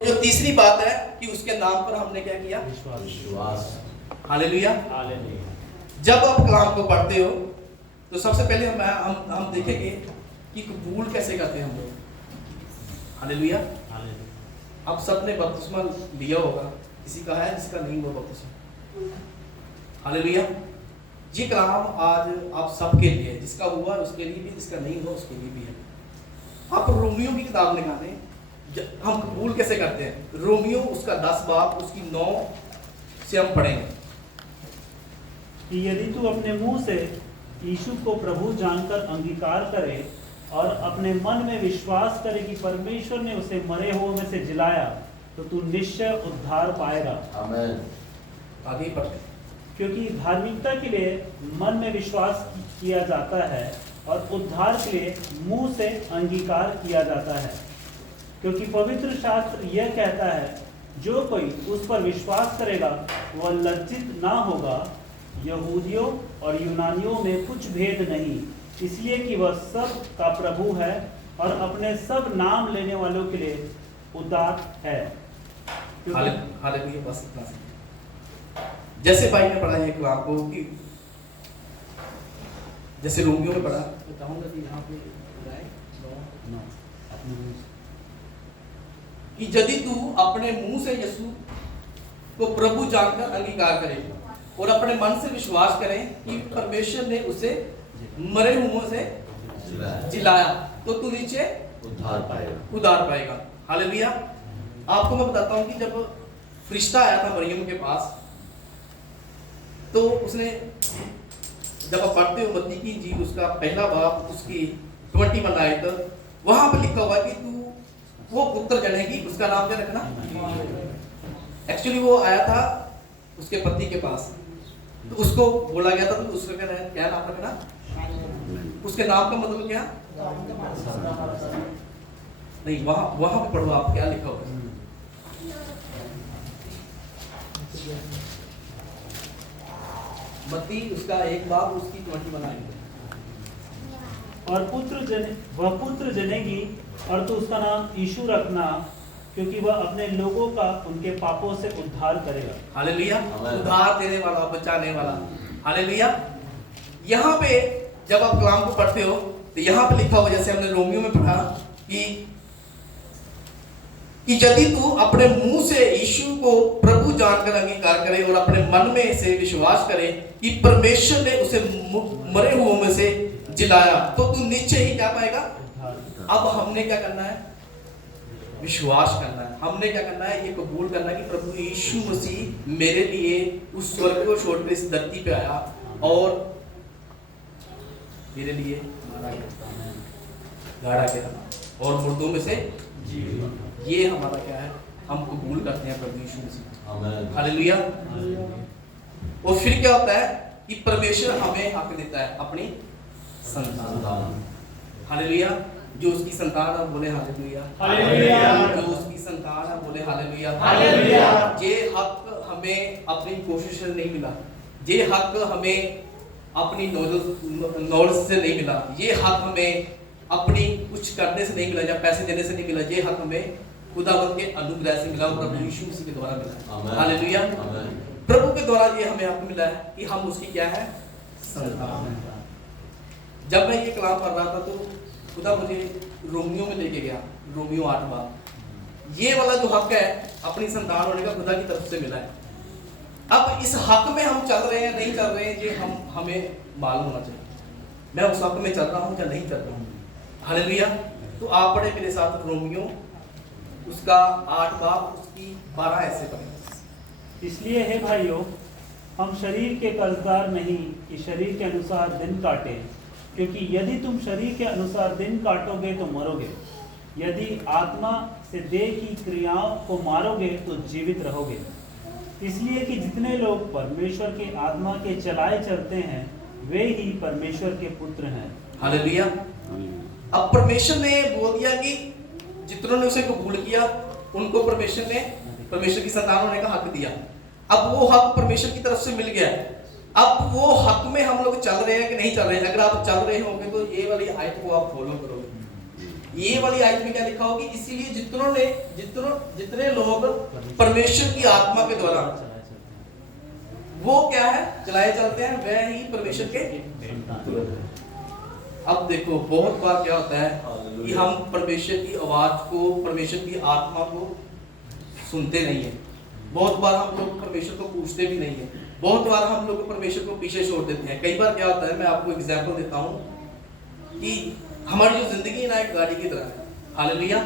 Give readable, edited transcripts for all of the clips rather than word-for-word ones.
जो तीसरी बात है कि उसके नाम पर हमने क्या किया? विश्वास। हालेलुया। हालेलुया। जब आप कलाम को पढ़ते हो तो सबसे पहले हम देखेंगे कि कबूल कैसे करते हैं हम लोग। हालेलुया। हालेलुया। आप सबने बपतिस्मा लिया होगा, किसी का है जिसका नहीं हुआ बपतिस्मा। हालेलुया। ये कलाम आज आप सबके लिए है, जिसका हुआ उसके लिए भी, जिसका नहीं हुआ उसके लिए भी है। आप रोमियो की किताब निकालें, हम कबूल कैसे करते हैं। रोमियो उसका 10 बाब उसकी 9 से हम पढ़ेंगे कि यदि तू अपने मुंह से यीशु को प्रभु जानकर अंगीकार करे और अपने मन में विश्वास करे कि परमेश्वर ने उसे मरे हुओं में से जिलाया, तो तू निश्चय उद्धार पाएगा। आमीन। आगे पढ़ते हैं। क्योंकि धार्मिकता के लिए मन में विश्वास किया जाता है और उद्धार के लिए मुंह से अंगीकार किया जाता है। क्योंकि पवित्र शास्त्र यह कहता है, जो कोई उस पर विश्वास करेगा वह लज्जित ना होगा। यहूदियों और यूनानियों में कुछ भेद नहीं, इसलिए कि वह सब का प्रभु है और अपने सब नाम लेने वालों के लिए उदार है। हालेलुया। बस इतना सा। जैसे भाई ने पढ़ा है कलाम को कि जैसे रोमियो में पढ़ा, बताऊंगा कि यहाँ पे कि यदि तू अपने मुंह से यीशु को प्रभु जानकर अंगीकार करे और अपने मन से विश्वास करे कि परमेश्वर ने उसे मरे हुओं से जिलाया, तो तू नीचे उद्धार पाएगा। हालेलुया। आपको मैं बताता हूँ कि जब फरिश्ता आया था मरियम के पास, तो उसने, जब आप पढ़ते हो मत्ती की इंजील उसका पहला बाब उसकी 21 आयत, वहां पर लिखा हुआ कि तू वो पुत्र जनेगी, उसका नाम क्या रखना। एक्चुअली वो आया था उसके पति के पास, तो उसको बोला गया था तो उसका क्या नाम रखना। उसके नाम का मतलब क्या नहीं, वहां पे पढ़ो आप क्या लिखा हुआ है। मत्ती उसका एक बाब उसकी 21 आयत। और वह पुत्र जनेगी और तो उसका नाम यीशु रखना, क्योंकि वह अपने लोगों का उनके पापों से उद्धार करेगा। हालेलुया। उद्धार देने वाला, बचाने वाला। हालेलुया। यहाँ पे जब आप कलाम को पढ़ते हो तो यहाँ पे लिखा हुआ, जैसे हमने रोमियो में पढ़ा कि यदि तू अपने मुंह से यीशु को प्रभु जानकर अंगीकार करे और अपने मन में से विश्वास करे कि परमेश्वर ने उसे मरे हुओं में से जिलाया, तो तू नीचे ही क्या पाएगा। अब हमने क्या करना है? विश्वास करना है। हमने क्या करना है? ये कबूल करना है कि प्रभु यीशु मसीह मेरे लिए उस स्वर्ग को छोड़कर इस धरती पे आया और मेरे लिए मारा गया, गाड़ा गया और मुर्दों में से जी। ये हमारा क्या है? हम कबूल करते हैं प्रभु यीशु मसीह। हालेलुया। और फिर क्या होता है कि परमेश्वर हमें हक देता है अपनी संतान। हालेलुया। जो उसकी संतान है बोले हालेलुया। हालेलुया। जो उसकी संतान है बोले हालेलुया। हालेलुया। ये हक हमें अपनी कोशिश से नहीं मिला, ये हक हमें अपनी नॉलेज से नहीं मिला, ये हक हमें अपनी कुछ करने से नहीं मिला या पैसे देने से नहीं मिला, ये हक हमें खुदावंत के अनुग्रह से मिला, प्रभु यीशु मसीह के द्वारा मिला। हालेलुया। प्रभु के द्वारा ये हमें हक मिला है कि हम उसकी क्या है? संतान। जब मैं ये कलाम पढ़ रहा था तो खुदा मुझे रोमियो में लेके गया, रोमियो 8 बाब। ये वाला जो हक है अपनी संतान होने का खुदा की तरफ से मिला है। अब इस हक में हम चल रहे हैं नहीं चल रहे हैं, ये हमें मालूम होना चाहिए। मैं उस हक में चल रहा हूँ या नहीं चल रहा हूँ। हालेलुया। तो आप पढ़े मेरे साथ रोमियो उसका 8 बाब उसकी 12 ऐसे पढ़े। इसलिए हे भाइयों, हम शरीर के कर्जदार नहीं कि शरीर के अनुसार दिन काटे, क्योंकि यदि तुम शरीर के अनुसार दिन काटोगे तो मरोगे, यदि आत्मा से देह की क्रियाओं को मारोगे तो जीवित रहोगे। इसलिए कि जितने लोग परमेश्वर के आत्मा के चलाए चलते हैं वे ही परमेश्वर के पुत्र हैं। हालेलुया। अब परमेश्वर ने बोल दिया कि जितनों ने उसे कबूल किया उनको परमेश्वर की संतान होने का हक दिया। अब वो हक परमेश्वर की तरफ से मिल गया। अब वो हक में हम लोग चल रहे हैं कि नहीं चल रहे हैं। अगर आप चल रहे होंगे तो ये वाली आयत को आप फॉलो करोगे। ये वाली आयत में क्या लिखा होगी, इसीलिए जितने लोग परमेश्वर की आत्मा के द्वारा वो क्या है चलाए चलते हैं, वह ही परमेश्वर के। अब देखो बहुत बार क्या होता है कि हम परमेश्वर की आवाज को, परमेश्वर की आत्मा को सुनते नहीं है। बहुत बार हम लोग परमेश्वर को पूछते भी नहीं है। बहुत बार हम लोग परमेश्वर को पीछे छोड़ देते हैं। कई बार क्या होता है, मैं आपको एग्जांपल देता हूँ कि हमारी जो जिंदगी है ना एक गाड़ी की तरह है। हालेलुया।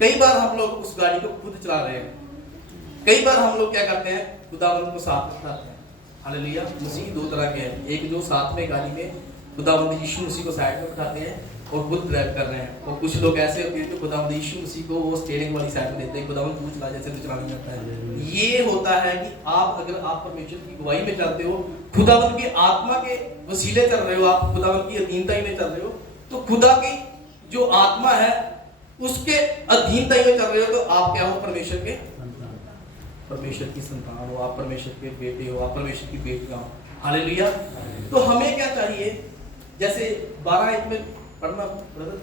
कई बार हम लोग उस गाड़ी को खुद चला रहे हैं, कई बार हम लोग क्या करते हैं, खुदावंद को साथ में रखते हैं। हालेलुया। मसीह दो तरह के हैं, एक जो साथ में गाड़ी में खुदावंद यीशु मसीह को साइड में बिठाते हैं और खुद ड्राइव कर रहे हैं, और कुछ लोग ऐसे होते हैं जो खुदावंद यीशु मसीह को वो स्टीयरिंग वाली साइड में देते हैं, खुदावंद तू चला जैसे तो चला नहीं जाता है। ये होता है कि आप अगर आप परमेश्वर की गवाही में चलते हो, खुदावंद की आत्मा के वसीले चल रहे हो, आप खुदावंद की अधीनता में चल रहे हो, तो खुदा की जो आत्मा है उसके अधीनता में चल रहे हो, तो आप क्या हो, परमेश्वर की संतान हो, आप परमेश्वर के बेटे हो, आप परमेश्वर की बेटियां हो। हालेलुया। तो हमें क्या चाहिए, जैसे 12 में पढ़ना ब्रदर,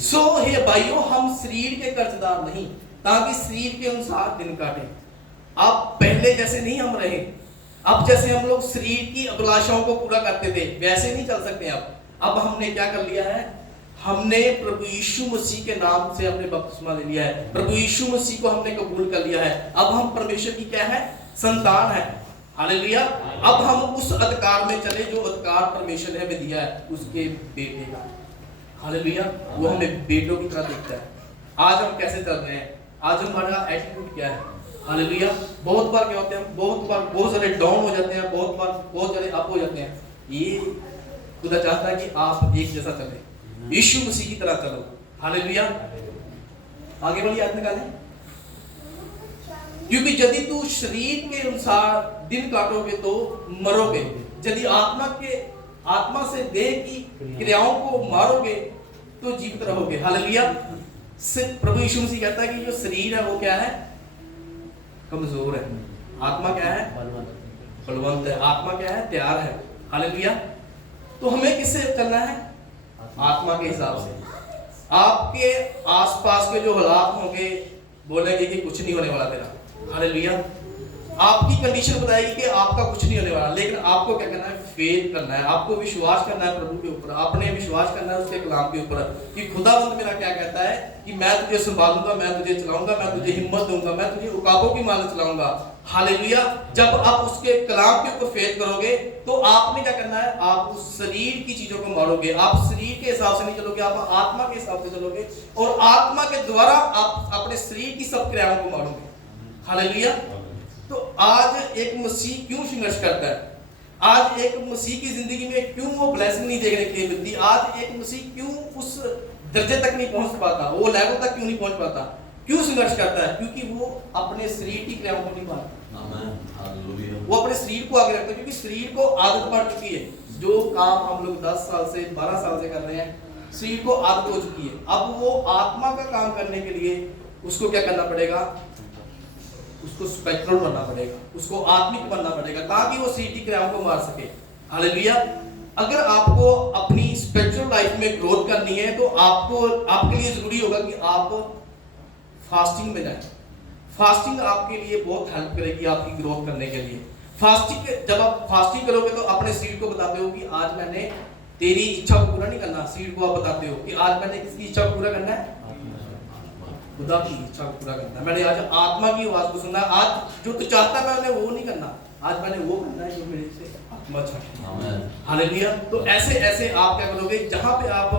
सो हे भाइयों हम शरीर के कर्जदार नहीं, ताकि शरीर के अनुसार दिन काटें। अब पहले जैसे नहीं हम रहे, अब जैसे हम लोग शरीर की अभिलाषाओं को पूरा करते थे वैसे नहीं चल सकते। अब हमने क्या कर लिया है, हमने प्रभु यीशु मसीह के नाम से हमने बपतिस्मा ले लिया है, प्रभु यीशु मसीह को हमने कबूल कर लिया है। अब हम परमेश्वर की क्या है, संतान है। हालेलुया। अब हम उस अधिकार में चले जो अधिकार परमेश्वर ने हमें दिया है उसके बेटे का। हालेलुया। वो हमें बेटों की तरह देखता है। आज हम कैसे चल रहे हैं, आज हमारा एटीट्यूड क्या है। हालेलुया। बहुत बार क्या होते हैं, बहुत बार बहुत सारे डाउन हो जाते हैं, बहुत बार बहुत सारे अप हो जाते हैं। ये खुदा चाहता है कि आप एक जैसा चले, यीशु मसीह की तरह चलो। हालेलुया। आगे वाली आयत निकालें। क्योंकि यदि तू शरीर के अनुसार दिन काटोगे तो मरोगे, यदि आत्मा से देह की क्रियाओं को मारोगे तो जीवित रहोगे। हालेलुया। प्रभु यीशु मसीह कहता है कि जो शरीर है वो क्या है, कमजोर है, आत्मा क्या है, बलवंत है, आत्मा क्या है, तैयार है। हालेलुया। तो हमें किससे चलना है, आत्मा के हिसाब से। आपके आसपास के जो हालात होंगे बोलेंगे कि कुछ नहीं होने वाला तेरा। हालेलुया। आपकी कंडीशन बताएगी कि आपका कुछ नहीं होने वाला, लेकिन आपको क्या करना है, फेथ करना है, आपको विश्वास करना है प्रभु के ऊपर, आपने विश्वास करना है उसके कलाम के ऊपर कि खुदावंद मेरा क्या कहता है कि मैं तुझे संभालूंगा, मैं तुझे चलाऊंगा, मैं तुझे हिम्मत दूंगा, मैं तुझे रुकावों की माला चलाऊंगा। हालेलुया। जब आप उसके कलाम के ऊपर फेथ करोगे तो आपने क्या करना है, आप उस शरीर की चीजों को मारोगे। आप शरीर के हिसाब से नहीं चलोगे, आप आत्मा के हिसाब से चलोगे, और आत्मा के द्वारा आप अपने शरीर की सब क्रियाओं को मारोगे। हालेलुया। तो आज एक मसीह क्यों संघर्ष करता है, आज एक मसीह की जिंदगी में क्यों वो ब्लेसिंग नहीं देखने के लिए मिलती, आज एक मसीह क्यों उस दर्जे तक नहीं पहुंच पाता, वो लेवल तक क्यों नहीं पहुंच पाता, क्यों संघर्ष करता है, क्योंकि वो अपने शरीर की क्रियाओं को नहीं मारता, वो अपने शरीर को आगे रखता है, क्योंकि शरीर को आदत पड़ चुकी है। जो काम हम लोग 10 साल से 12 साल से कर रहे हैं, शरीर को आदत हो चुकी है। अब वो आत्मा का काम करने के लिए उसको क्या करना पड़ेगा, उसको स्पिरिचुअल बनना पड़ेगा, उसको आत्मिक बनना पड़ेगा, ताकि वो शरीर की क्रियाओं को मार सके। हालेलुया। अगर आपको अपनी स्पिरिचुअल लाइफ में ग्रोथ करनी है तो आपके लिए जरूरी होगा कि आप फास्टिंग में जाएं। फास्टिंग आपके लिए बहुत हेल्प करेगी आपकी ग्रोथ करने के लिए। फास्टिंग, जब आप फास्टिंग करोगे तो अपने शरीर को बताते हो कि आज मैंने तेरी इच्छा को पूरा नहीं करना, शरीर को आप बताते हो कि आज मैंने किसकी इच्छा को पूरा करना है, खुदा की इच्छा को पूरा करना है। मैंने आज आत्मा की आवाज को सुनना है, आज जो तू चाहता है मैंने वो नहीं करना, आज मैंने वो करना है जो मेरे से आत्मा चाहती है। हालेलुया। तो ऐसे ऐसे आप क्या करोगे, जहां पे आप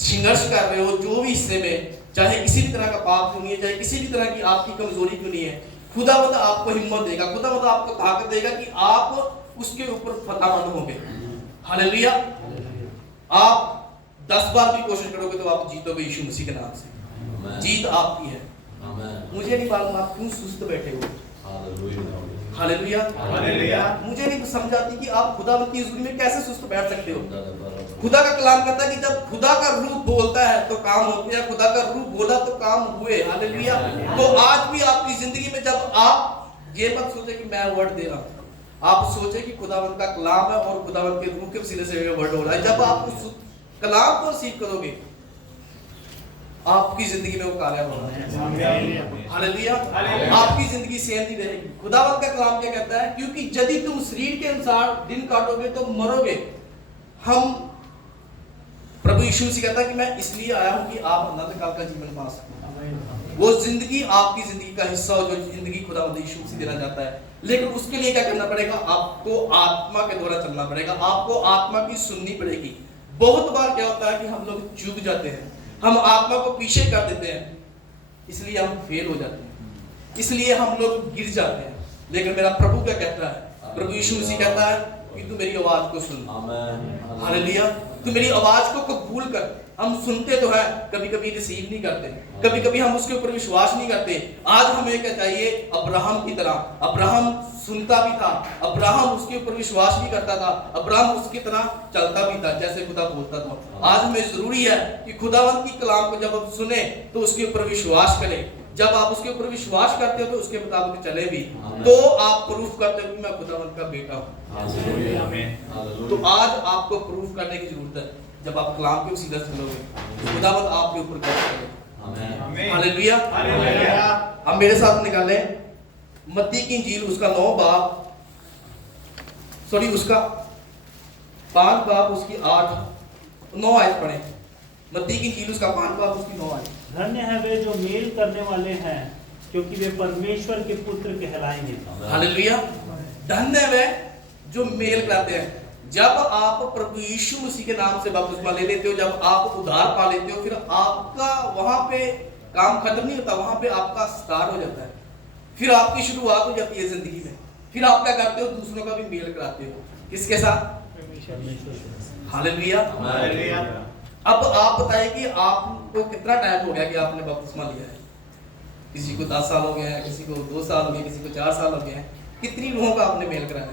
संघर्ष कर रहे हो, जो भी हिस्से में, चाहे किसी भी तरह का पाप क्यों नहीं है, चाहे किसी भी तरह की आपकी कमजोरी क्यों नहीं है, खुदावंद आपको हिम्मत देगा, खुदावंद आपको ताकत देगा कि आप उसके ऊपर फतेहमंद होंगे। हालेलुया। आप 10 बार भी कोशिश करोगे तो आप जीतोगे यीशु मसीह के नाम से। जीत आपकी है। मुझे नहीं मालूम आप क्यों सुस्त बैठे हो। हालेलुया। हालेलुया। मुझे नहीं समझ आती कि आप खुदावंद की हुजूरी में कैसे सुस्त बैठ सकते हो। खुदा का कलाम कहता है कि जब खुदा का रूह बोलता है तो काम होते हैं, खुदा का रूह बोला तो काम हुए। हालेलुया। तो आज भी आपकी जिंदगी में जब आप ये मत सोचे कि मैं वर्ड दे रहा हूं, आप सोचे कि खुदावंद का कलाम है और खुदावंद के रूह के वसीले से वर्ड हो रहा है। जब आप उस कलाम को रिसीव करोगे, आपकी जिंदगी में वो कार्य होगा। हालेलुया। आपकी जिंदगी सेम नहीं रहेगी। खुदावंद का कलाम क्या कहता है? क्योंकि यदि तुम शरीर के अनुसार दिन काटोगे तो मरोगे। हम प्रभु यीशु मसीह कहता है कि मैं इसलिए आया हूं कि आप अनंत काल का जीवन पा सको। वो जिंदगी आपकी जिंदगी का हिस्सा हो जो जिंदगी खुदावंद यीशु मसीह देना चाहता है। लेकिन उसके लिए क्या करना पड़ेगा? आपको आत्मा के द्वारा चलना पड़ेगा, आपको आत्मा की सुननी पड़ेगी। बहुत बार क्या होता है कि हम लोग चूक जाते हैं, हम आत्मा को पीछे कर देते हैं, इसलिए हम फेल हो जाते हैं, इसलिए हम लोग गिर जाते हैं। लेकिन मेरा प्रभु क्या कहता है? प्रभु यीशु मसीह कहता है कि तू मेरी आवाज को सुन। हालेलुया। तू मेरी आवाज को कबूल कर। हम सुनते तो हैं, कभी कभी रिसीव नहीं करते, कभी कभी हम उसके ऊपर विश्वास नहीं करते। आज हमें क्या चाहिए? अब्राहम की तरह। अब्राहम सुनता भी था, अब्राहम उसके ऊपर विश्वास भी करता था, अब्राहम उसकी तरह चलता भी था जैसे खुदा बोलता था। आज हमें जरूरी है कि खुदावंद की कलाम को जब हम सुने तो उसके ऊपर विश्वास करें। जब आप उसके ऊपर विश्वास करते हो तो उसके मुताबिक चले भी, तो आप प्रूफ करते हो कि मैं खुदावंद का बेटा हूं। तो आज आपको प्रूफ करने की जरूरत है। जब आप कलाम के वसीले से चलोगे, खुदावंद आपके ऊपर कार्य करेगा। हालेलुया। अब मेरे साथ निकालें मत्ती की इंजील उसका 5 बाब उसकी 9 आयत पढ़े। मत्ती की इंजील उसका 5 बाब उसकी 9 आयत। धन्य है वे जो मेल करने वाले हैं, क्योंकि वे परमेश्वर के पुत्र कहलाएंगे। हालेलुया। धन्य है वे जो मेल करते हैं। जब आप प्रभु यीशु मसीह के नाम से बपतिस्मा ले लेते हो, जब आप उद्धार पा लेते हो, फिर आपका वहां पे काम खत्म नहीं होता, वहां पे आपका स्टार्ट हो जाता है। फिर आपकी शुरुआत हो जाती है जिंदगी में। फिर आप क्या करते हो? दूसरों का भी मेल कराते हो। किसके साथ? हालेलुया। अब आप बताइए कि आपको कितना टाइम हो गया कि आपने बपतिस्मा लिया है? किसी को 10 साल हो गए हैं, किसी को 2 साल हो गए, किसी को 4 साल हो गए हैं। कितनी रूहों का आपने मेल कराया है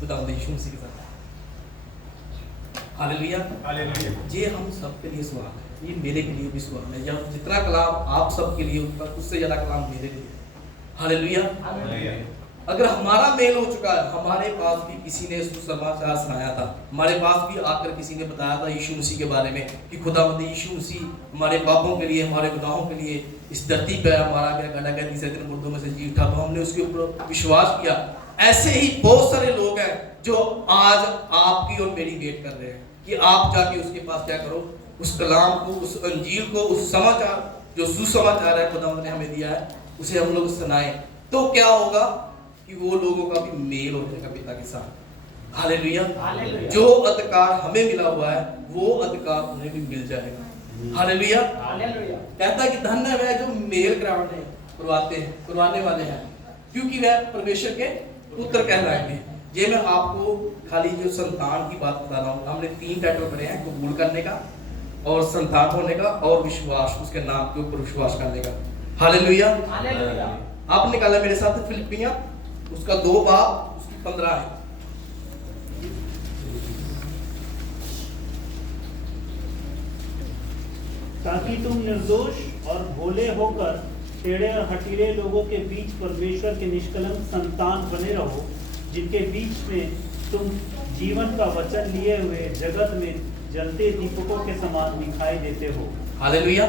खुदावंद यीशु मसीह के साथ? हालेलुया। ये हम सब के लिए सवाल है, ये मेरे के लिए भी सवाल है। जब जितना कलाम आप सब के लिए उतना उससे ज्यादा कलाम मेरे लिए। हालेलुया। अगर हमारा मेल हो चुका है, हमारे पास भी किसी ने सुसमाचार सुनाया था, हमारे पास भी आकर किसी ने बताया था यीशु मसीह के बारे में कि खुदावंद यीशु मसीह हमारे पापों के लिए, हमारे गुनाहों के लिए इस धरती पर हमारा क्या गला गया, तीसरे दिन मुर्दों में से जी उठा, तो हमने उसके ऊपर विश्वास किया। ऐसे ही बहुत सारे लोग हैं जो आज आपकी और मेरी वेट कर रहे हैं कि आप जाके उसके पास क्या करो, उस कलाम को, उस अंजील को, उस समाचार जो सुसमाचार है खुदावंद ने हमें दिया है, उसे हम लोग सुनाएं। तो क्या होगा कि वो लोगों का भी मेल हो जाएगा पिता के साथ। हालेलुया। जो अधिकार हमें मिला हुआ है वो अधिकार उन्हें भी मिल जाएगा। हालेलुया। कहता है कि धन्य है वह जो मेल करवाने वाले हैं, क्योंकि वह परमेश्वर के पुत्र कहलाएंगे। ये मैं आपको खाली जो संतान की बात बता रहा हूँ। हमने 3 टाइटल पढ़े हैं, कबूल करने का और संतान होने का और विश्वास, उसके नाम के ऊपर विश्वास करने का। हालेलुया। आप निकाला मेरे साथ फिलिपियां उसका 2 बाब उसकी 15 है। ताकि तुम निर्दोष और भोले होकर टेढ़े और हठीले लोगों के बीच परमेश्वर के निष्कलंक संतान बने रहो, जिनके बीच में तुम जीवन का वचन लिए हुए जगत में जलते दीपकों के समान दिखाई देते हो। हालेलुया।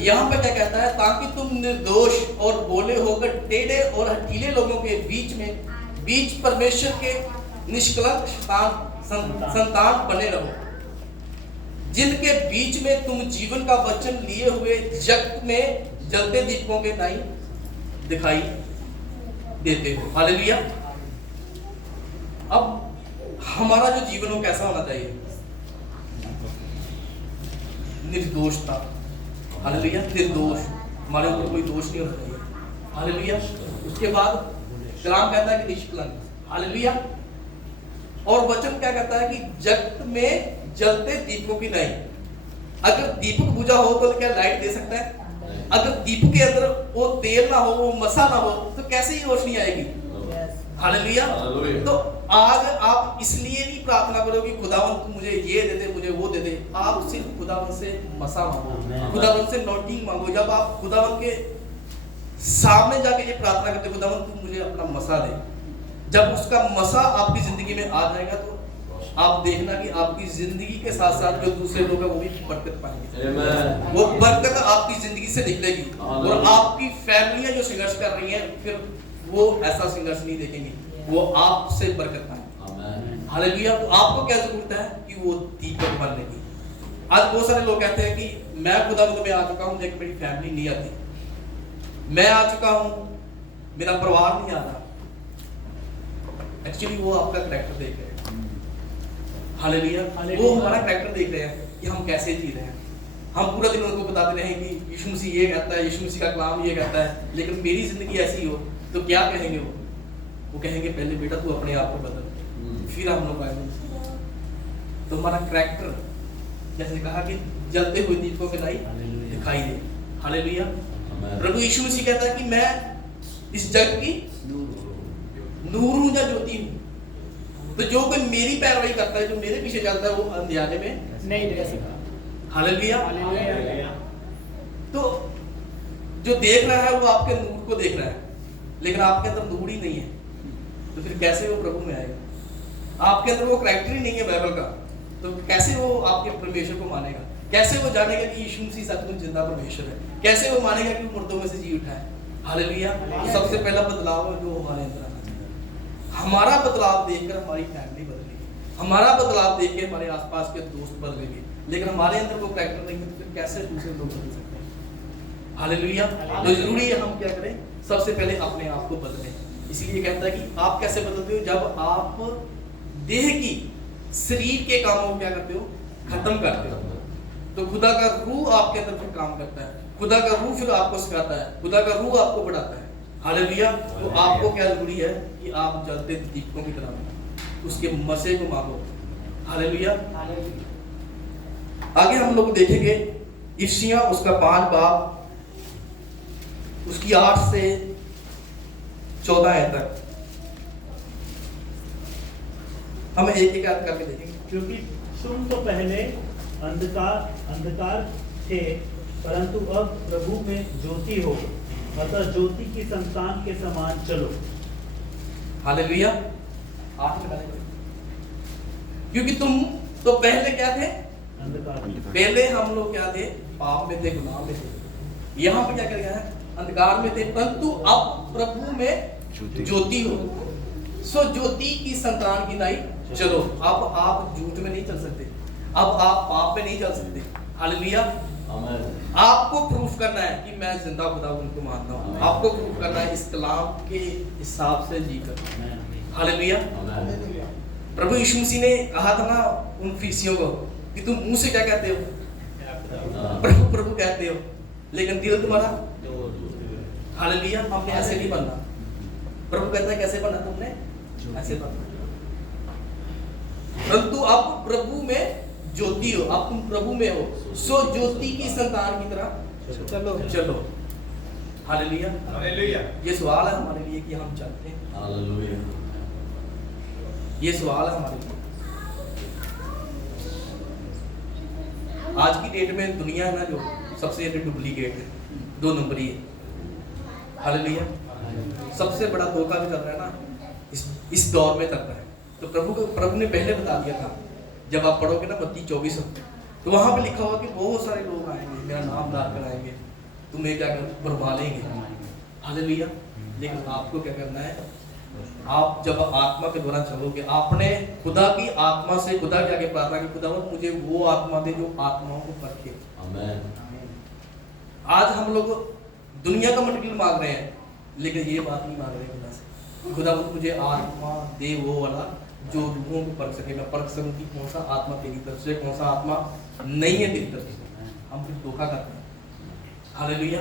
यहाँ पे क्या कहता है? ताकि तुम निर्दोष और भोले होकर टेढ़े और हठीले लोगों के बीच परमेश्वर के निष्कलंक संतान बने रहो, जिनके बीच में तुम जीवन का वचन लिए हुए जगत में जलते दीपकों के नाई दिखाई देते हो। हालेलुया। अब हमारा जो जीवन हो कैसा होना चाहिए? निर्दोषता। हालेलुया। निर्दोष, हमारे ऊपर कोई दोष नहीं होना चाहिए। हालेलुया। उसके बाद कलाम कहता है कि निष्कलंक। हालेलुया। और वचन क्या कहता है कि जगत में जलते दीपकों की नहीं। अगर दीपक बुझा हो तो क्या लाइट दे सकता है? अगर दीपक के अंदर वो तेल ना हो, वो मसा ना हो, तो कैसे ही रोशनी आएगी? हालेलुया। तो आज आप इसलिए नहीं प्रार्थना करो कि खुदावंद मुझे ये दे दे, मुझे वो दे दे। आप सिर्फ खुदावंद से मसा मांगो, खुदावंद से नोटिंग मांगो। जब आप खुदावंद के सामने जाके ये प्रार्थना करते, खुदावंद तू मुझे अपना मसा दे, जब उसका मसा आपकी जिंदगी में आ जाएगा तो आप देखना कि आपकी जिंदगी के साथ साथ जो दूसरे लोग हैं वो भी बरकत पाएंगे। Amen. वो बरकत आपकी जिंदगी से निकलेगी और Hallelujah. आपकी फैमिलियां जो संघर्ष कर रही हैं फिर वो ऐसा संघर्ष नहीं देखेंगी, वो आपसे बरकत पाएंगे। Amen. हालेलुया। तो आपको क्या जरूरत है कि वो दीपक बनने की। आज बहुत सारे लोग कहते हैं कि मैं खुदावंद में आ चुका हूं लेकिन मेरी फैमिली नहीं आती, मैं आ चुका हूं मेरा परिवार नहीं आ रहा। एक्चुअली वो आपका करैक्टर देख रहे हैं। हालेलुया। वो हमारा करैक्टर देख रहे हैं कि हम कैसे जी रहे हैं। हम पूरा दिन उनको बताते रहे कि यीशु मसीह ये कहता है, यीशु मसीह का कलाम ये कहता है, लेकिन मेरी जिंदगी ऐसी हो तो क्या कहेंगे वो कहेंगे पहले बेटा तू अपने आप को बदल, फिर हम लोग आएंगे। तो हमारा करैक्टर जैसे कहा कि जलते हुए दीपकों में लाई दिखाई दे। हालेलुया। प्रभु यीशु मसीह कहता है कि मैं इस जग की नूर हूं या ज्योति हूं। तो जो कोई मेरी पैरवी करता है, जो मेरे पीछे चलता है, वो अंधेरे में नहीं रह सकता। हालेलुया। हालेलुया। तो जो देख रहा है वो आपके नूर को देख रहा है, लेकिन आपके अंदर नूर ही नहीं है, तो फिर कैसे वो प्रभु में आएगा? आपके अंदर वो करैक्टर ही नहीं है बाइबल का, तो कैसे वो आपके परमेश्वर को मानेगा? कैसे वो जानेगा कि यीशु मसीह सचमुच जिंदा परमेश्वर है? कैसे वो मानेगा कि वो मुर्दों में से जी उठा है? हालेलुया। तो सबसे पहला बदलाव है जो हमारे अंदर आना चाहिए। हमारा बदलाव देखकर हमारी फैमिली बदलेगी, हमारा बदलाव देख के हमारे आसपास के दोस्त बदलेंगे, लेकिन हमारे अंदर वो करैक्टर नहीं है तो फिर कैसे दूसरे लोग बदल सकते हैं? हालेलुया। तो जरूरी है हम क्या करें? सबसे पहले अपने आप को बदलें। इसीलिए कहता है कि आप कैसे बदलते हो? जब आप देह की, शरीर के कामों को क्या करते हो? खत्म करते हो। तो खुदा का रूह आपके अंदर फिर काम करता है, खुदा का रूह फिर आपको सिखाता है, खुदा का रूह आपको बढ़ाता है। हालेलुया। तो आपको क्या जरूरी है कि आप जलते दीपकों की तरह उसके मसे को मांगो। हालेलुया। आगे हम लोग देखेंगे इफिसियां उसका 5 बाब उसकी 8 से 14 आयत तक हम एक एक आयत करके देखेंगे। क्योंकि तुम तो पहले अंधकार थे, परंतु अब प्रभु में ज्योति हो, अतः ज्योति की संतान के समान चलो। हालेलुया। 8 में डालेंगे। क्योंकि तुम तो पहले क्या थे? अंधकार में। पहले हम लोग क्या थे? पाप में थे, गुनाह में थे। यहाँ पे क्या कर गया है? अंधकार में थे, परंतु अब प्रभु में ज्योति हो, सो ज्योति की संतान की नाई चलो। अब आप झूठ में नहीं चल सकते, अब आप पाप में नहीं चल सकते। हालेलुया। आपको प्रूफ करना है कि मैं जिंदा खुदा उनको मानता हूँ। आपको प्रूफ करना है इस कलाम के हिसाब से जीकर। हालेलुया। प्रभु यीशु मसीह ने कहा था ना उन फरीसियों को कि तुम मुंह से क्या कहते हो? प्रभु प्रभु कहते हो, लेकिन दिल तुम्हारा। हालेलुया। हमने ऐसे नहीं बनना। प्रभु कहता है कैसे बनना? तुमने ऐसे बनना। परंतु अब प्रभु में ज्योति हो, अब तुम प्रभु में हो, सो ज्योति की संतान की तरह चलो चलो। हालेलुया। हालेलुया। ये सवाल है हमारे लिए कि हम चाहते हैं। हालेलुया। ये सवाल है हमारे लिए। आज की डेट में दुनिया है ना जो सबसे डुप्लीकेट है, 2 नंबरी है। हालेलुया। सबसे बड़ा धोखा भी कर रहा है ना इस दौर में कर रहा है। तो प्रभु ने पहले बता दिया था, जब आप पढ़ोगे ना मत्ती 24 तो वहां पे लिखा हुआ कि बहुत सारे लोग आएंगे, मेरा नाम ला कर आएंगे, तुम्हें क्या कर बरवा लेंगे। हालेलुया। लेकिन आपको क्या करना है? आप जब आत्मा के द्वारा चलोगे, आपने खुदा की आत्मा से खुदा के आगे प्रार्थना की, खुदावंद मुझे वो आत्मा दे जो आत्माओं को परखे। आज हम लोग दुनिया का मटेरियल मांग रहे हैं, लेकिन ये बात नहीं मांग रहे खुदा से। खुदावंद मुझे आत्मा दे वो वाला जो रूहों को परख सके, मैं परख सकूं कि कौन सा आत्मा तेरी तरफ से, कौन सा आत्मा नहीं है तेरी तरफ से। हम फिर धोखा करते हैं। हालेलुया।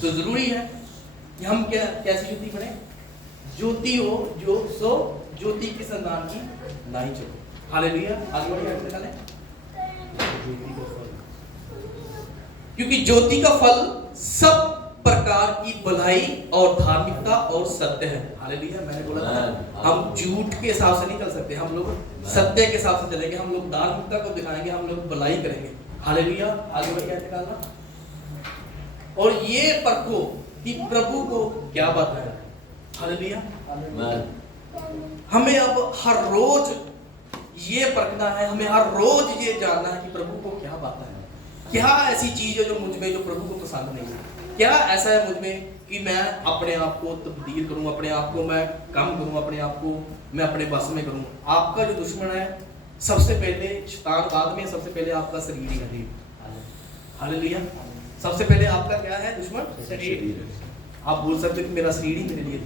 तो जरूरी है कि हम क्या कैसी ज्योति बने? ज्योति हो जो सो ज्योति की संतान की नाई चलो। हालेलुया। आगे बढ़िए। क्योंकि ज्योति का फल सब प्रकार की भलाई और धार्मिकता और सत्य है। हालेलुया। मैंने बोला था हम झूठ के हिसाब से नहीं चल सकते, हम लोग सत्य के हिसाब से चलेंगे, हम लोग धार्मिकता को दिखाएंगे, हम लोग भलाई करेंगे। हालेलुया। आगे बढ़ क्या निकालना? और ये परखो कि प्रभु को क्या बात है। हालेलुया। हमें अब हर रोज ये परखना है, हमें हर रोज ये जानना है कि प्रभु को क्या बात है, क्या ऐसी चीज है जो मुझ में जो प्रभु को पसंद नहीं है, क्या ऐसा है मुझ में कि मैं अपने आप को तब्दील करूं, अपने आप को मैं कम करूं, अपने आप को मैं अपने बस में करूं। आपका जो दुश्मन है सबसे पहले शैतान, बाद में सबसे पहले आपका शरीर ही है। हालेलुया। सबसे पहले आपका क्या है दुश्मन? शरीर। आप बोल सकते हो कि मेरा शरीर ही मेरे लिए।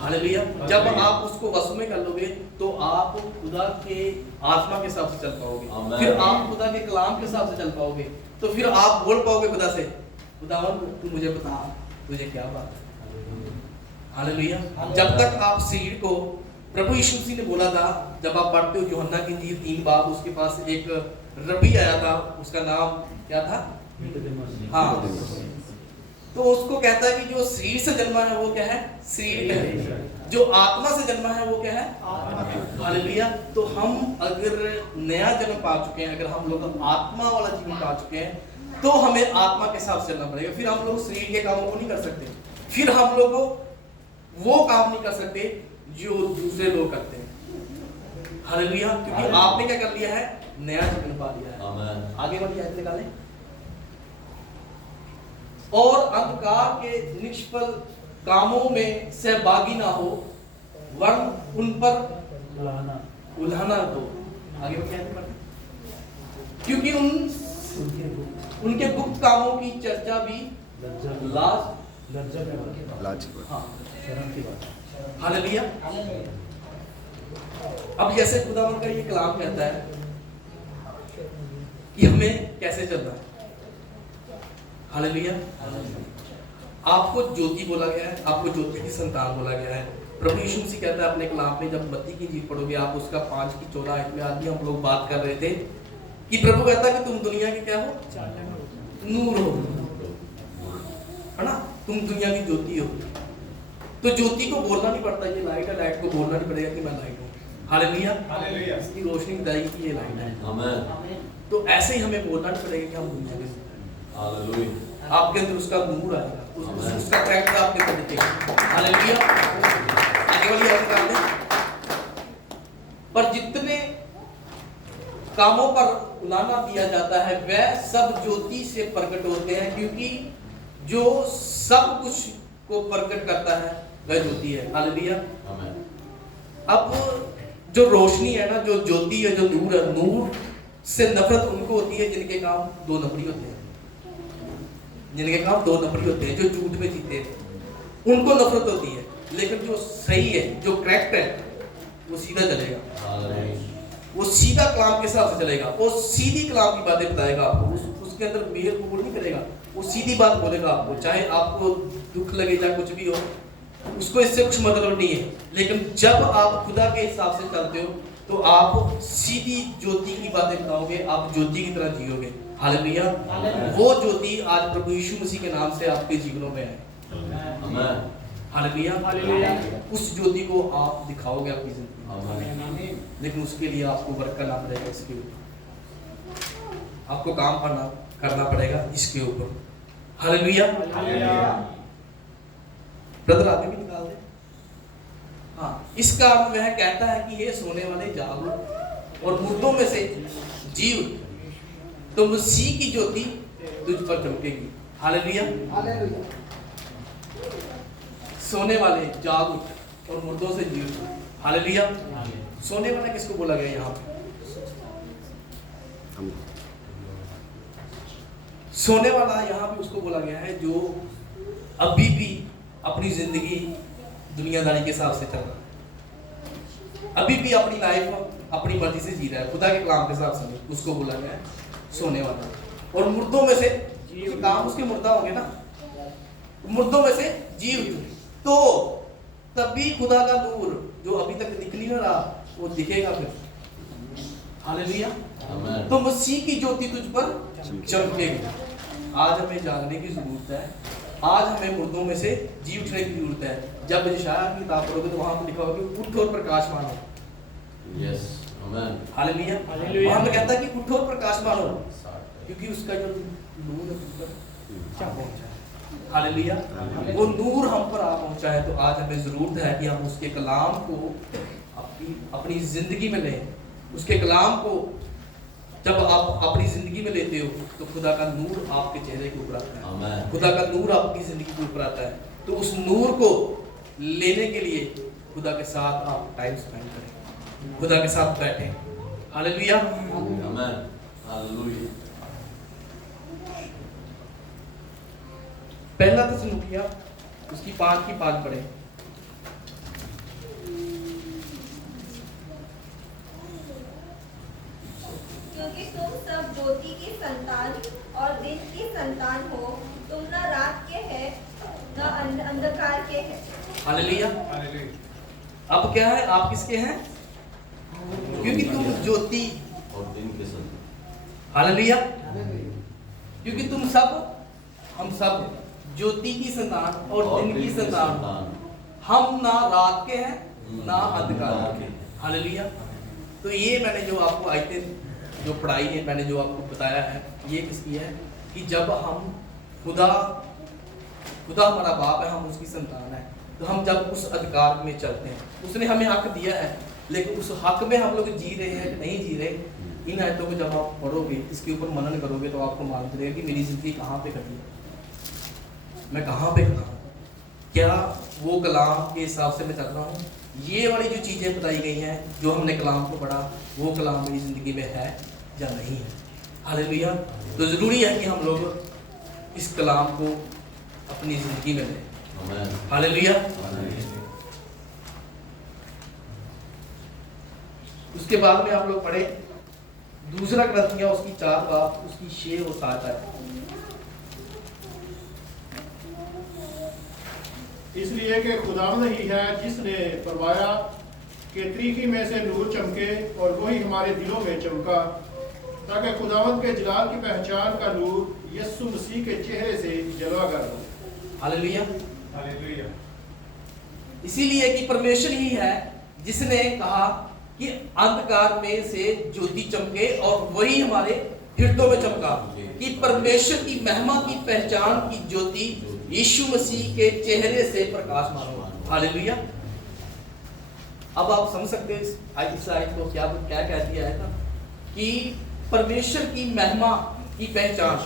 हालेलुया। जब आप उसको वश में कर लोगे तो आप खुदा के आत्मा के हिसाब से चल पाओगे, फिर आप खुदा के कलाम के हिसाब से चल पाओगे, तो फिर आप बोल पाओगे खुदा से, खुदावन तू मुझे बता तुझे क्या बात है। हालेलुया। जब तक आप शरीर को, प्रभु यीशु मसीह ने बोला था, जब आप पढ़ते हो यूहन्ना की इंजील 3 बाब, उसके पास एक रबी आया था, उसका नाम क्या था? हाँ, तो उसको कहता है कि जो शरीर से जन्मा है वो क्या है? शरीर है, जो आत्मा से जन्मा है वो क्या है? आत्मा। हालेलुया। तो हम अगर नया जन्म पा चुके हैं, अगर हम लोग आत्मा वाला जीवन पा चुके हैं, तो हमें आत्मा के साथ चलना पड़ेगा। फिर हम लोग शरीर के कामों को नहीं कर सकते, फिर हम लोग वो काम नहीं कर सकते जो दूसरे लोग करते हैं। हालेलुया। क्योंकि आपने क्या कर लिया है? नया जीवन पा लिया है। आगे वाली आयत निकालें। और अंधकार के निष्फल कामों में सहभागी ना हो, वरन उन पर उल्हाना दो। आगे वो क्या है? क्योंकि उनके गुप्त कामों की चर्चा भी लाज की बात। हालेलुया। अब जैसे खुदावंद का ये कलाम कहता है कि हमें कैसे चलना है। हालेलुया। आपको ज्योति बोला गया है, आपको ज्योति की संतान बोला गया है। प्रभु यीशु मसीह कहता है अपने कलाम में, जब मत्ती की इंजील पढ़ोगे आप, उसका 5 की 14 आयत में आदमी हम लोग बात कर रहे थे कि प्रभु कहता है कि तुम दुनिया के क्या हो? नूर हो, है ना? तुम दुनिया की ज्योति हो। तो ज्योति को बोलना नहीं पड़ता ये लाइट है, लाइट को बोलना नहीं पड़ेगा कि मैं लाइट हूँ। हालेलुया। हालेलुया। इसकी रोशनी बताएगी कि ये लाइट है। आमीन। तो ऐसे ही हमें बोलना नहीं पड़ेगा कि हम दुनिया के। हालेलुया। आपके अंदर उसका नूर आएगा, उसका कैरेक्टर आपके अंदर दिखेगा। हालेलुया। आगे वाली आयत निकाल दें। पर जितने कामों पर उलाना दिया जाता है वह सब ज्योति से प्रकट होते हैं, क्योंकि जो सब कुछ को प्रकट करता है वह ज्योति है। हालेलुया। अब जो रोशनी है ना, जो ज्योति है, जो नूर है, नूर से नफरत उनको होती है जिनके काम 2 नंबरी होते हैं, जिनके काम 2 नंबरी होते हैं, जो झूठ में जीते हैं उनको नफरत होती है। लेकिन जो सही है, जो करेक्ट है, वो सीधा चलेगा, वो सीधा कलाम के हिसाब से चलेगा, वो सीधी कलाम की बातें बताएगा आपको, उसके अंदर मेल कबूल नहीं करेगा, वो सीधी बात बोलेगा आपको, चाहे आपको दुख लगे चाहे कुछ भी हो, उसको इससे कुछ मतलब नहीं है। लेकिन जब आप खुदा के हिसाब से चलते हो तो आप सीधी ज्योति की बातें बताओगे, आप ज्योति की तरह जियोगे। हालेलुया। वो ज्योति आज प्रभु यीशु मसीह के नाम से आपके जीवनों में है। हालेलुया। हालेलुया। उस ज्योति को आप दिखाओगे अपनी जिंदगी, लेकिन उसके लिए आपको वर्क करना पड़ेगा, इसके ऊपर आपको काम करना पड़ेगा, इसके ऊपर। हालेलुया। ब्रदर आगे भी निकाल दे। हाँ, इसका अर्थ वह कहता है कि ये सोने वाले जागो और मुर्दों में से जी उठ, तो मसीह की ज्योति तुझ पर चमकेगी। हालेलुया। हालेलुया। सोने वाले जाग उठ और मुर्दों से जी उठ। हालेलुया। सोने वाला किसको बोला गया यहाँ पे? सोने वाला यहाँ पे उसको बोला गया है जो अभी भी अपनी जिंदगी दुनियादारी के हिसाब से चल रहा है, अभी भी अपनी लाइफ अपनी मर्जी से जी रहा है, खुदा के कलाम के हिसाब से, उसको बोला गया है सोने वाला। और मुर्दों में से, काम उसके मुर्दा होंगे ना, मुर्दों में से जी उठ, तो तभी खुदा का नूर जो अभी तक दिख नहीं रहा वो दिखेगा फिर। हालेलुया। तो मसीह की ज्योति तुझ पर चमकेगी। आज हमें जागने की जरूरत है, आज हमें मुर्दों में से जी उठने की जरूरत है। जब यशायाह की किताब पढ़ोगे तो वहां पर लिखा होगा कि उठ और प्रकाशमान हो। यस, आमीन। हालेलुया। वहां पे कहता है कि उठ और प्रकाशमान हो, क्योंकि उसका जो नूर है क्या पहुंचा है। हालेलुया। वो नूर हम पर आ पहुंचा है। तो आज हमें जरूरत है कि हम उसके कलाम को अपनी जिंदगी में लें, उसके कलाम को जब आप अपनी जिंदगी में लेते हो तो खुदा का नूर आपके चेहरे के ऊपर आता है, आमीन। खुदा का नूर आपकी जिंदगी के ऊपर आता है। तो उस नूर को लेने के लिए खुदा के साथ आप टाइम स्पेंड करें, खुदा के साथ बैठें। हालेलुया। आमीन। हालेलुया। पहला तस्सलुनिकिया उसकी 5 की 5 पढ़े। क्योंकि तुम सब ज्योति की संतान और दिन की संतान हो, तुम न रात के हैं न अंधकार के हैं। हालेलुया। अब क्या है, आप किसके हैं? क्योंकि तुम ज्योति, और दिन के संग हालेलुया, क्योंकि तुम सब, हम सब ज्योति की संतान और दिन की संतान, हम ना रात के हैं ना अंधकार के। हालेलुया। तो ये मैंने जो आपको आयतें जो पढ़ाई है, मैंने जो आपको बताया है, ये किसकी है कि जब हम खुदा हमारा बाप है, हम उसकी संतान है, तो हम जब उस अधिकार में चलते हैं, उसने हमें हक दिया है, लेकिन उस हक में हम लोग जी रहे हैं कि नहीं जी रहे, इन आयतों को जब आप पढ़ोगे, इसके ऊपर मनन करोगे, तो आपको मालूम चलेगा कि मेरी जिंदगी कहाँ पे खड़ी है, मैं कहाँ पे खड़ा हूँ, क्या वो कलाम के हिसाब से मैं चल रहा हूँ। ये वाली जो चीज़ें बताई गई हैं, जो हमने कलाम को पढ़ा, वो कलाम मेरी ज़िंदगी में है या नहीं है। हालेलुया। तो ज़रूरी है कि हम लोग इस कलाम को अपनी ज़िंदगी में लें। आमीन। हालेलुया। उसके बाद में आप लोग पढ़े दूसरा ग्रंथिया उसकी 4 बाब उसकी 6 और 7 है। इसलिए कि खुदावंद ही है जिसने फरमाया कि तरीकी में से नूर चमके, और वही हमारे दिलों में चमका, ताकि खुदावंद के जलाल की पहचान का नूर यीशु मसीह के चेहरे से जलवागर हो। हालेलुया। हालेलुया। इसीलिए कि परमेश्वर ही है जिसने कहा कि अंधकार में से ज्योति चमके, और वही हमारे हृदयों में चमका, कि परमेश्वर की महिमा की पहचान की ज्योति यीशु मसीह के चेहरे से प्रकाशमान हो। हालेलुया। अब आप समझ सकते हैं इस आयत को क्या क्या कहती है ना, कि परमेश्वर की महिमा की पहचान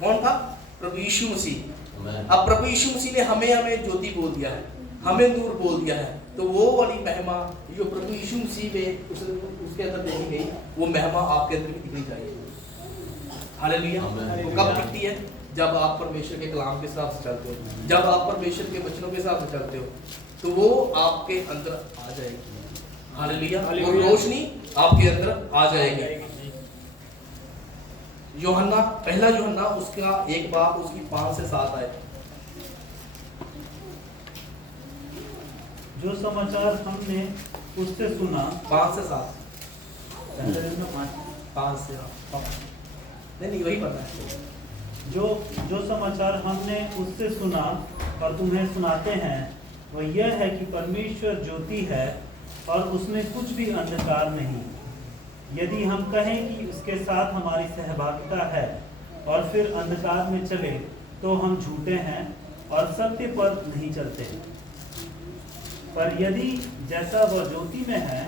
कौन था? प्रभु यीशु मसीह। अब प्रभु यीशु मसीह ने हमें ज्योति बोल दिया है, हमें नूर बोल दिया है, तो वो वाली महिमा जो प्रभु यीशु मसीह में उसके अंदर देखी गई, वो महिमा आपके अंदर भी दिखनी चाहिए। हालेलुया। वो कब दिखती है? जब आप परमेश्वर के कलाम के हिसाब से चलते हो, जब आप परमेश्वर के वचनों के हिसाब से चलते हो, तो वो आपके अंदर आ जाएगी। हालेलुया। वो रोशनी आपके अंदर आ जाएगी। यूहन्ना, पहला यूहन्ना उसका 1 बाब उसकी 5 से 7 आए। जो समाचार हमने उससे सुना, 5 से 7, पहले दिन में 5 से 7, नहीं वही पता है। जो समाचार हमने उससे सुना और तुम्हें सुनाते हैं, वह यह है कि परमेश्वर ज्योति है और उसमें कुछ भी अंधकार नहीं। यदि हम कहें कि उसके साथ हमारी सहभागिता है और फिर अंधकार में चले, तो हम झूठे हैं और सत्य पर नहीं चलते। पर यदि जैसा वह ज्योति में है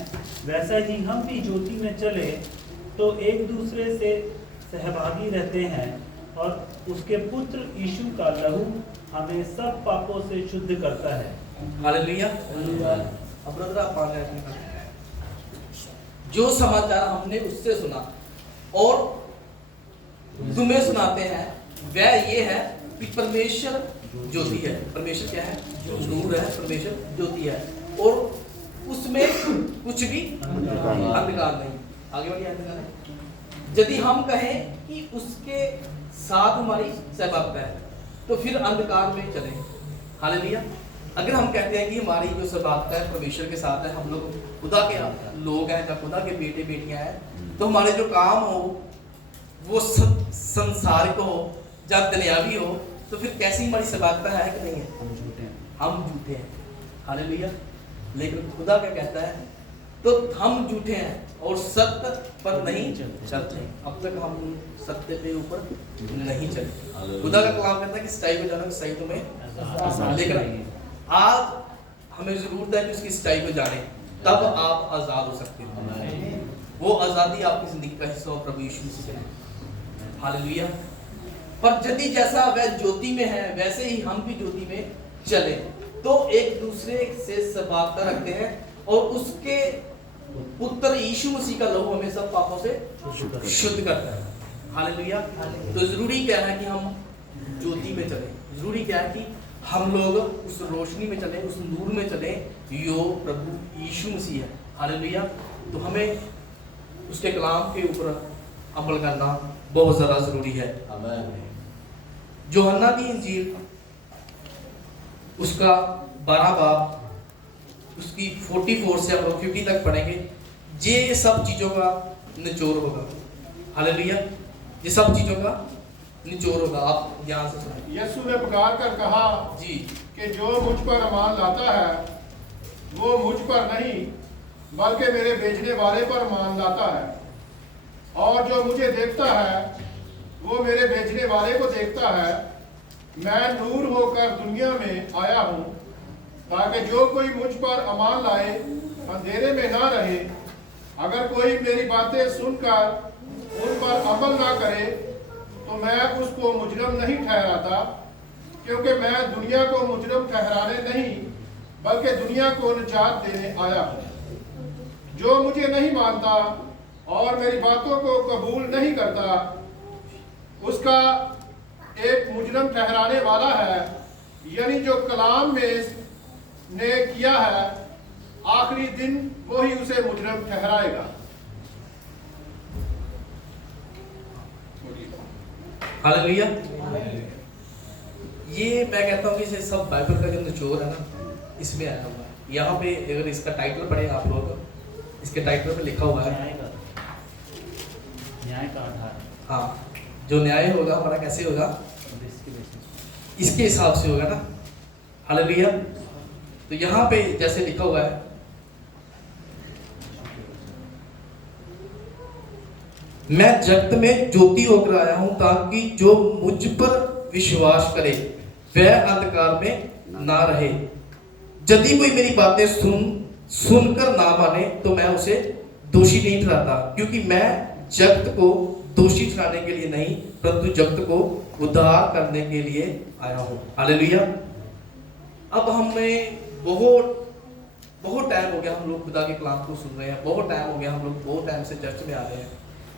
वैसा ही हम भी ज्योति में चले, तो एक दूसरे से सहभागी रहते हैं, और उसके पुत्र यीशु का लहू हमें सब पापों से शुद्ध करता है। हालेलुया। अब ब्रदर आप 5 आयत निकालें। जो समाचार हमने उससे सुना और तुम्हें सुनाते हैं, वह ये है कि परमेश्वर ज्योति है। परमेश्वर क्या है? नूर है। परमेश्वर ज्योति है और उसमें कुछ भी अंधकार नहीं। आगे बढ़िए अंधकार है। यदि हम कहें कि उसके साथ हमारी सहभागिता है, तो फिर अंधकार में चलें। हालेलुया। अगर हम कहते हैं कि हमारी जो सहभागिता है परमेश्वर के साथ है, हम लोग खुदा के लोग हैं, जब खुदा के बेटे बेटियां हैं, तो हमारे जो काम हो वो संसारिक हो या दुनियावी हो, तो फिर कैसी हमारी सहभागिता है कि नहीं है? हम झूठे हैं। हालेलुया। लेकिन खुदा क्या कहता है? तो हम झूठे हैं और सत्य पर नहीं चलते। अब तक हम सत्य पे ऊपर नहीं चले। खुदा का कलाम कहता है कि सच्चाई को जानो, सही तुम्हें। लेकिन आज हमें जरूरत है कि उसकी सच्चाई को जाने। तब आप आजाद हो सकते हो। वो आजादी आपकी जिंदगी का हिस्सा हो प्रभु यीशु मसीह से। हालेलुया। पर यदि जैसा वह ज्योति में है वैसे ही हम भी ज्योति में चले तो एक दूसरे से सबाता रखते हैं और उसके पुत्र यीशु मसीह का लहू हमें सब पापों से शुद्ध करता है। हालेलुया। तो जरूरी क्या है कि हम ज्योति में चले, जरूरी क्या है कि हम लोग उस रोशनी में चले, उस नूर में चले जो प्रभु यीशु मसीह है। हालेलुया। तो हमें उसके कलाम के ऊपर अमल करना बहुत ज़्यादा ज़रूरी है। यूहन्ना की इंजील उसका 12 बाब उसकी 44 से हम लोग 50 तक पढ़ेंगे। ये सब चीज़ों का निचोड़ होगा। हालेलुया। ये सब चीज़ों का निचोड़ होगा। आप ध्यान से सुनिए। यीशु ने पुकार कर कहा जी कि जो मुझ पर ईमान लाता है वो मुझ पर नहीं बल्कि मेरे भेजने वाले पर ईमान लाता है, और जो मुझे देखता है वो मेरे भेजने वाले को देखता है। मैं नूर होकर दुनिया में आया हूँ ताकि जो कोई मुझ पर ईमान लाए अंधेरे में ना रहे। अगर कोई मेरी बातें सुनकर उन पर अमल ना करे तो मैं उसको मुजरम नहीं ठहराता, क्योंकि मैं दुनिया को मुजरम ठहराने नहीं बल्कि दुनिया को निजात देने आया हूँ। जो मुझे नहीं मानता और मेरी बातों को कबूल नहीं करता उसका एक मुजरम ठहराने वाला है, यानी जो कलाम में ने किया है आखिरी दिन वो ही उसे मुजरम ठहराएगा। हालेलुया। ये मैं कहता हूँ कि ये सब बाइबल का जो निचोड़ है ना इसमें आया हुआ है। यहाँ पे अगर इसका टाइटल पढ़े आप लोग, इसके टाइटल पे लिखा हुआ है न्याय का आधार। हाँ, जो न्याय होगा हमारा कैसे होगा? इसके हिसाब से होगा ना। हालेलुया। तो यहाँ पे जैसे लिखा हुआ है, मैं जगत में ज्योति होकर आया हूं ताकि जो मुझ पर विश्वास करे वह अंधकार में ना रहे। यदि कोई मेरी बातें सुनकर ना माने तो मैं उसे दोषी नहीं ठहराता, क्योंकि मैं जगत को दोषी ठहराने के लिए नहीं परंतु जगत को उद्धार करने के लिए आया हूं। हालेलुया। अब हमें बहुत टाइम हो गया हम लोग खुदा के कलाम को सुन रहे हैं, बहुत टाइम हो गया हम लोग बहुत टाइम से चर्च में आ रहे हैं,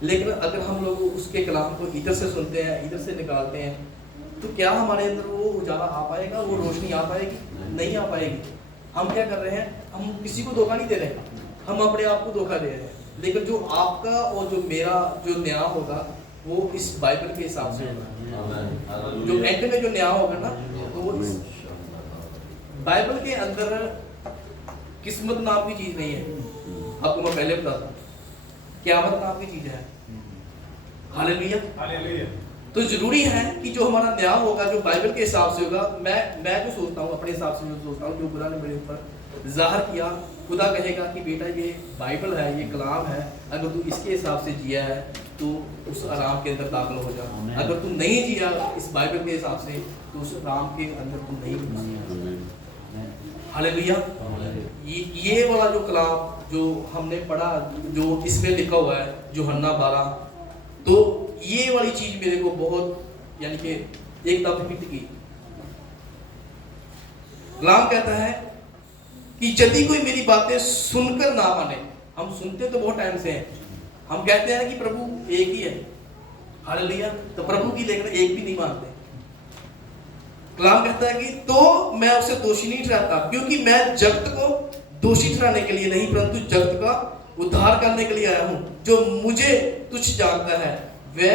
लेकिन अगर हम लोग उसके कलाम को इधर से सुनते हैं इधर से निकालते हैं तो क्या हमारे अंदर वो उजाला आ पाएगा, वो रोशनी आ पाएगी? नहीं आ पाएगी। हम क्या कर रहे हैं? हम किसी को धोखा नहीं दे रहे, हम अपने आप को धोखा दे रहे हैं। लेकिन जो आपका और जो मेरा जो न्याय होगा वो इस बाइबल के हिसाब से होगा। जो एंड में जो न्याय होगा ना तो वो इस बाइबल के अंदर किस्मत नाम की चीज नहीं है। आपको मैं पहले बताता हूँ, क़यामत नाम की चीज है। हालेलुया। हालेलुया। तो जरूरी है कि जो हमारा न्याय होगा जो बाइबल के हिसाब से होगा। मैं जो सोचता हूँ अपने हिसाब से जो सोचता हूँ, जो खुदा ने मेरे ऊपर जाहिर किया, खुदा कहेगा कि बेटा ये बाइबल है, ये कलाम है, अगर तू इसके हिसाब से जिया है तो उस आराम के अंदर दाखिल हो जा। अगर तू नहीं जिया इस बाइबल के हिसाब से तो उस आराम के अंदर तू नहीं घुस सकता। हालेलुया। ये वाला जो कलाम जो हमने पढ़ा जो इसमें लिखा हुआ है यूहन्ना 12, तो ये वाली चीज मेरे को बहुत यानी कि एक दफे फिट की। कलाम कहता है कि यदि कोई मेरी बातें सुनकर ना माने, हम सुनते तो बहुत टाइम से हैं, हम कहते हैं कि प्रभु एक ही है। हालेलुया। तो प्रभु की लेकर एक भी नहीं मानते। कलाम कहता है कि तो मैं उसे दोषी नहीं ठहराता, क्योंकि मैं जगत को दोषी ठहराने के लिए नहीं परंतु जगत का उद्धार करने के लिए आया हूं। जो मुझे तुच्छ जानता है वह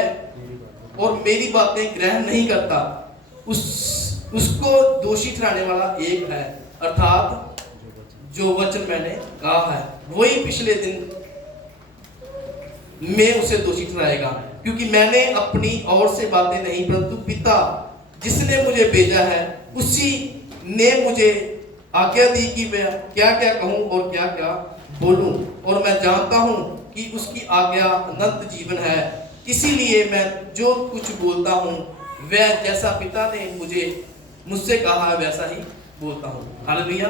और मेरी बातें ग्रहण नहीं करता उसको दोषी ठहराने वाला एक है, अर्थात जो वचन मैंने कहा है वही पिछले दिन में उसे दोषी ठहराएगा, क्योंकि मैंने अपनी ओर से बातें नहीं परंतु पिता जिसने मुझे भेजा है उसी ने मुझे आज्ञा दी कि मैं क्या क्या कहूं और क्या क्या बोलूं, और मैं जानता हूं कि उसकी आज्ञा अनंत जीवन है। इसीलिए मैं जो कुछ बोलता हूं वह जैसा पिता ने मुझसे कहा है वैसा ही बोलता हूँ। हालेलुया।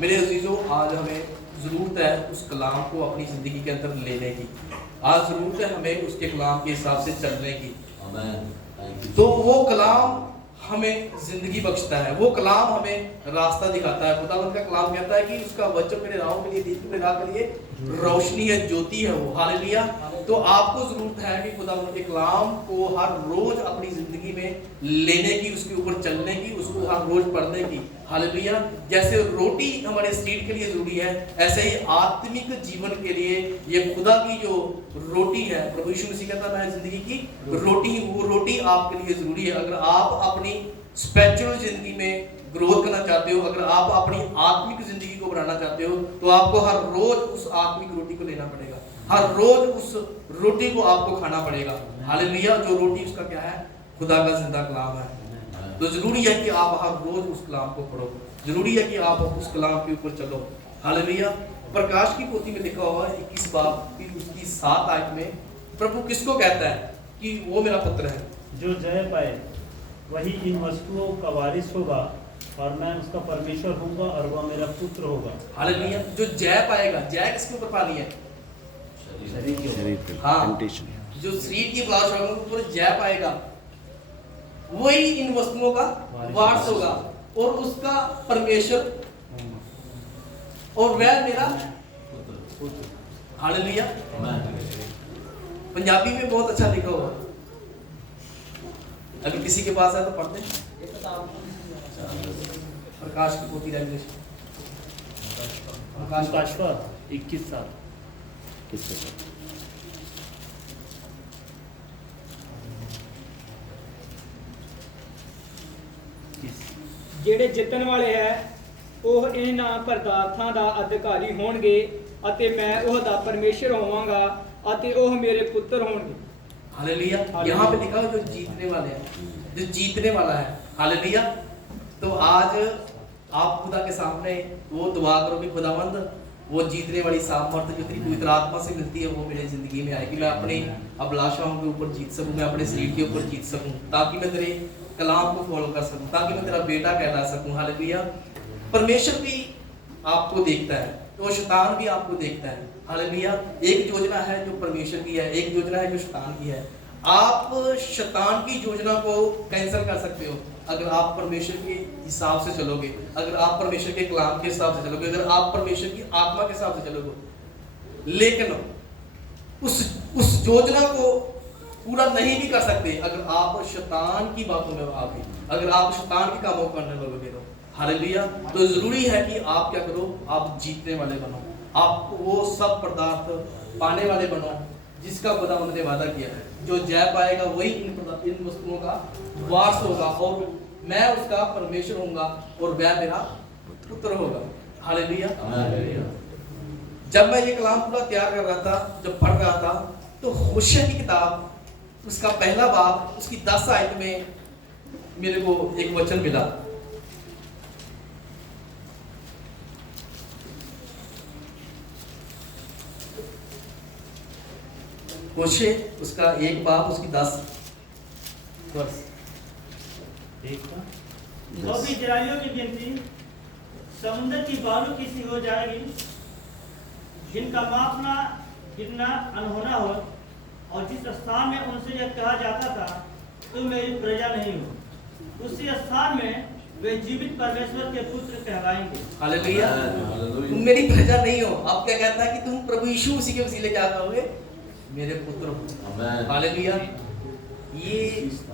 मेरे अजीजों, आज हमें ज़रूरत है उस कलाम को अपनी ज़िंदगी के अंदर लेने की। आज ज़रूरत है हमें उसके कलाम के हिसाब से चलने की। Amen. Thank you. तो वो कलाम हमें ज़िंदगी बख्शता है, वो कलाम हमें रास्ता दिखाता है। खुदावंद का कलाम कहता है कि उसका वचन मेरे राहों के लिए, दीप मेरे राह के लिए रोशनी है, ज्योति है वो। हालेलुया। तो आपको ज़रूरत है कि खुदावंद के कलाम को हर रोज़ अपनी ज़िंदगी में लेने की, उसके ऊपर चलने की, उसको हर रोज़ पढ़ने की। हालेलुया। जैसे रोटी हमारे शरीर के लिए ज़रूरी है, ऐसे ही आत्मिक जीवन के लिए ये खुदा की जो रोटी है, प्रभु यीशु मसीह कहता है मैं ज़िंदगी की रोटी, वो रोटी आपके लिए ज़रूरी है। अगर आप अपनी स्पिरिचुअल ज़िंदगी में ग्रोथ करना चाहते हो, अगर आप अपनी आत्मिक ज़िंदगी को बढ़ाना चाहते हो, तो आपको हर रोज़ उस आत्मिक रोटी को लेना पड़ेगा, हर रोज़ उस रोटी को आपको खाना पड़ेगा। हालेलुया। जो रोटी उसका क्या है? खुदा का जिंदा कलाम है। तो ज़रूरी है कि आप हर रोज़ उस कलाम को पढ़ो, ज़रूरी है कि आप उस कलाम के ऊपर चलो। हालेलुया। प्रकाश की पोथी में लिखा हुआ है 21 बाब की उसकी 7 आयत में प्रभु किसको कहता है कि वो मेरा पुत्र है? जो जय पाए वही इन वस्तुओं का वारिस होगा और मैं उसका परमेश्वर होऊंगा और वह मेरा पुत्र होगा। हालेलुया। जो जय पाएगा, जय किसके ऊपर पानी है? हाँ, जो शरीर की अभिलाषाओं के ऊपर जय पाएगा वही इन वस्तुओं का वारिस होगा और उसका परमेश्वर और वह मेरा हालेलुया। पंजाबी में बहुत अच्छा लिखा हुआ, अगर किसी के पास है तो पढ़ते हैं। प्रकाश की पोथी रेवलेशन, प्रकाश 21:7। ਜਿਹੜੇ ਜਿੱਤਣ ਵਾਲੇ ਹੈ ਉਹ ਇਹਨਾਂ ਪਦਾਰਥਾਂ ਦਾ ਅਧਿਕਾਰੀ ਹੋਣਗੇ ਅਤੇ ਮੈਂ ਉਹ ਦਾ ਪਰਮੇਸ਼ਰ ਹੋਵਾਂਗਾ ਅਤੇ ਉਹ ਮੇਰੇ ਪੁੱਤਰ ਹੋਣਗੇ। हालेलुया। यहाँ पे लिखा है जो जीतने वाले हैं, जो जीतने वाला है। हालेलुया। तो आज आप खुदा के सामने वो दुआ करो कि खुदावंद वो जीतने वाली सामर्थ जो तेरी पवित्र आत्मा से मिलती है वो मेरी जिंदगी में आए, कि मैं अपनी अभिलाषाओं के ऊपर जीत सकूं, मैं अपने शरीर के ऊपर जीत सकूं, ताकि मैं तेरे कलाम को फॉलो कर सकूं, ताकि मैं तेरा बेटा कहला सकूं। हालेलुया। परमेश्वर भी आपको देखता है, तो शैतान भी आपको देखता है। हालेलुया। एक योजना है जो परमेश्वर की है, एक योजना है जो शैतान की है। आप शैतान की योजना को कैंसिल कर सकते हो अगर आप परमेश्वर के हिसाब से चलोगे, अगर आप परमेश्वर के कलाम के हिसाब से चलोगे, अगर आप परमेश्वर की आत्मा के हिसाब से चलोगे। लेकिन उस योजना को पूरा नहीं भी कर सकते अगर आप शैतान की बातों में आ गए, अगर आप शैतान के कामों को करने लगोगे। तो हालेलुया। तो जरूरी है कि आप क्या करो, आप जीतने वाले बनो, आप वो सब पदार्थ पाने वाले बनो जिसका खुदा ने वादा किया है। जो जय पाएगा वही इन वस्तुओं का वारिस होगा और मैं उसका परमेश्वर होऊंगा और वह मेरा पुत्र होगा। हालेलुया। जब मैं ये कलाम पूरा तैयार कर रहा था, जब पढ़ रहा था, तो होशिया की किताब उसका पहला बाब उसकी 10 आयत में मेरे को एक वचन मिला। होशे उसका एक बाब उसकी 10 वर्ष। अब इजराइलियों की गिनती समुद्र की बालू की सी हो जाएगी, जिनका मापना गिनना अनहोना हो, और जिस स्थान में उनसे यह कहा जाता था तुम मेरी प्रजा नहीं हो, उसी स्थान में वे जीवित परमेश्वर के पुत्र कहलाएंगे। हालेलुया। तुम मेरी प्रजा नहीं हो, अब क्या कहता है कि तुम प्रभु यीशु मसीह के वसीले क्या कहोगे? मेरे पुत्र हो। हालेलुया। ये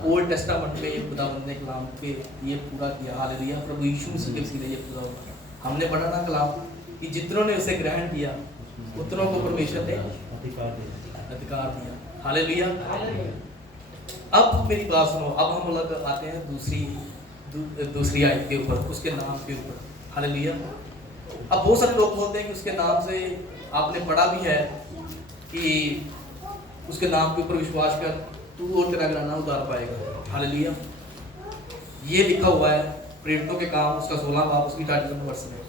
ओल्ड टेस्टामेंट में ये खुदावंद ने कलाम पे ये पूरा किया। हालेलुया। प्रभु यीशु मसीह के वसीले ये पूरा हुआ। हमने पढ़ा ना कलाम कि जितनों ने उसे ग्रहण किया उतनों को परमेश्वर ने अधिकार दिया। हालेलुया। अब मेरी बात सुनो, अब हम लोग आते हैं दूसरी आयत के ऊपर, उसके नाम के ऊपर। हालेलुया। अब बहुत सारे लोग बोलते हैं कि उसके नाम से आपने पढ़ा भी है कि उसके नाम के ऊपर विश्वास कर तू और तेरा घराना उद्धार पाएगा। हालेलुया। ये लिखा हुआ है प्रेरितों के काम उसका 16 बाब उसकी 28 वर्ष में।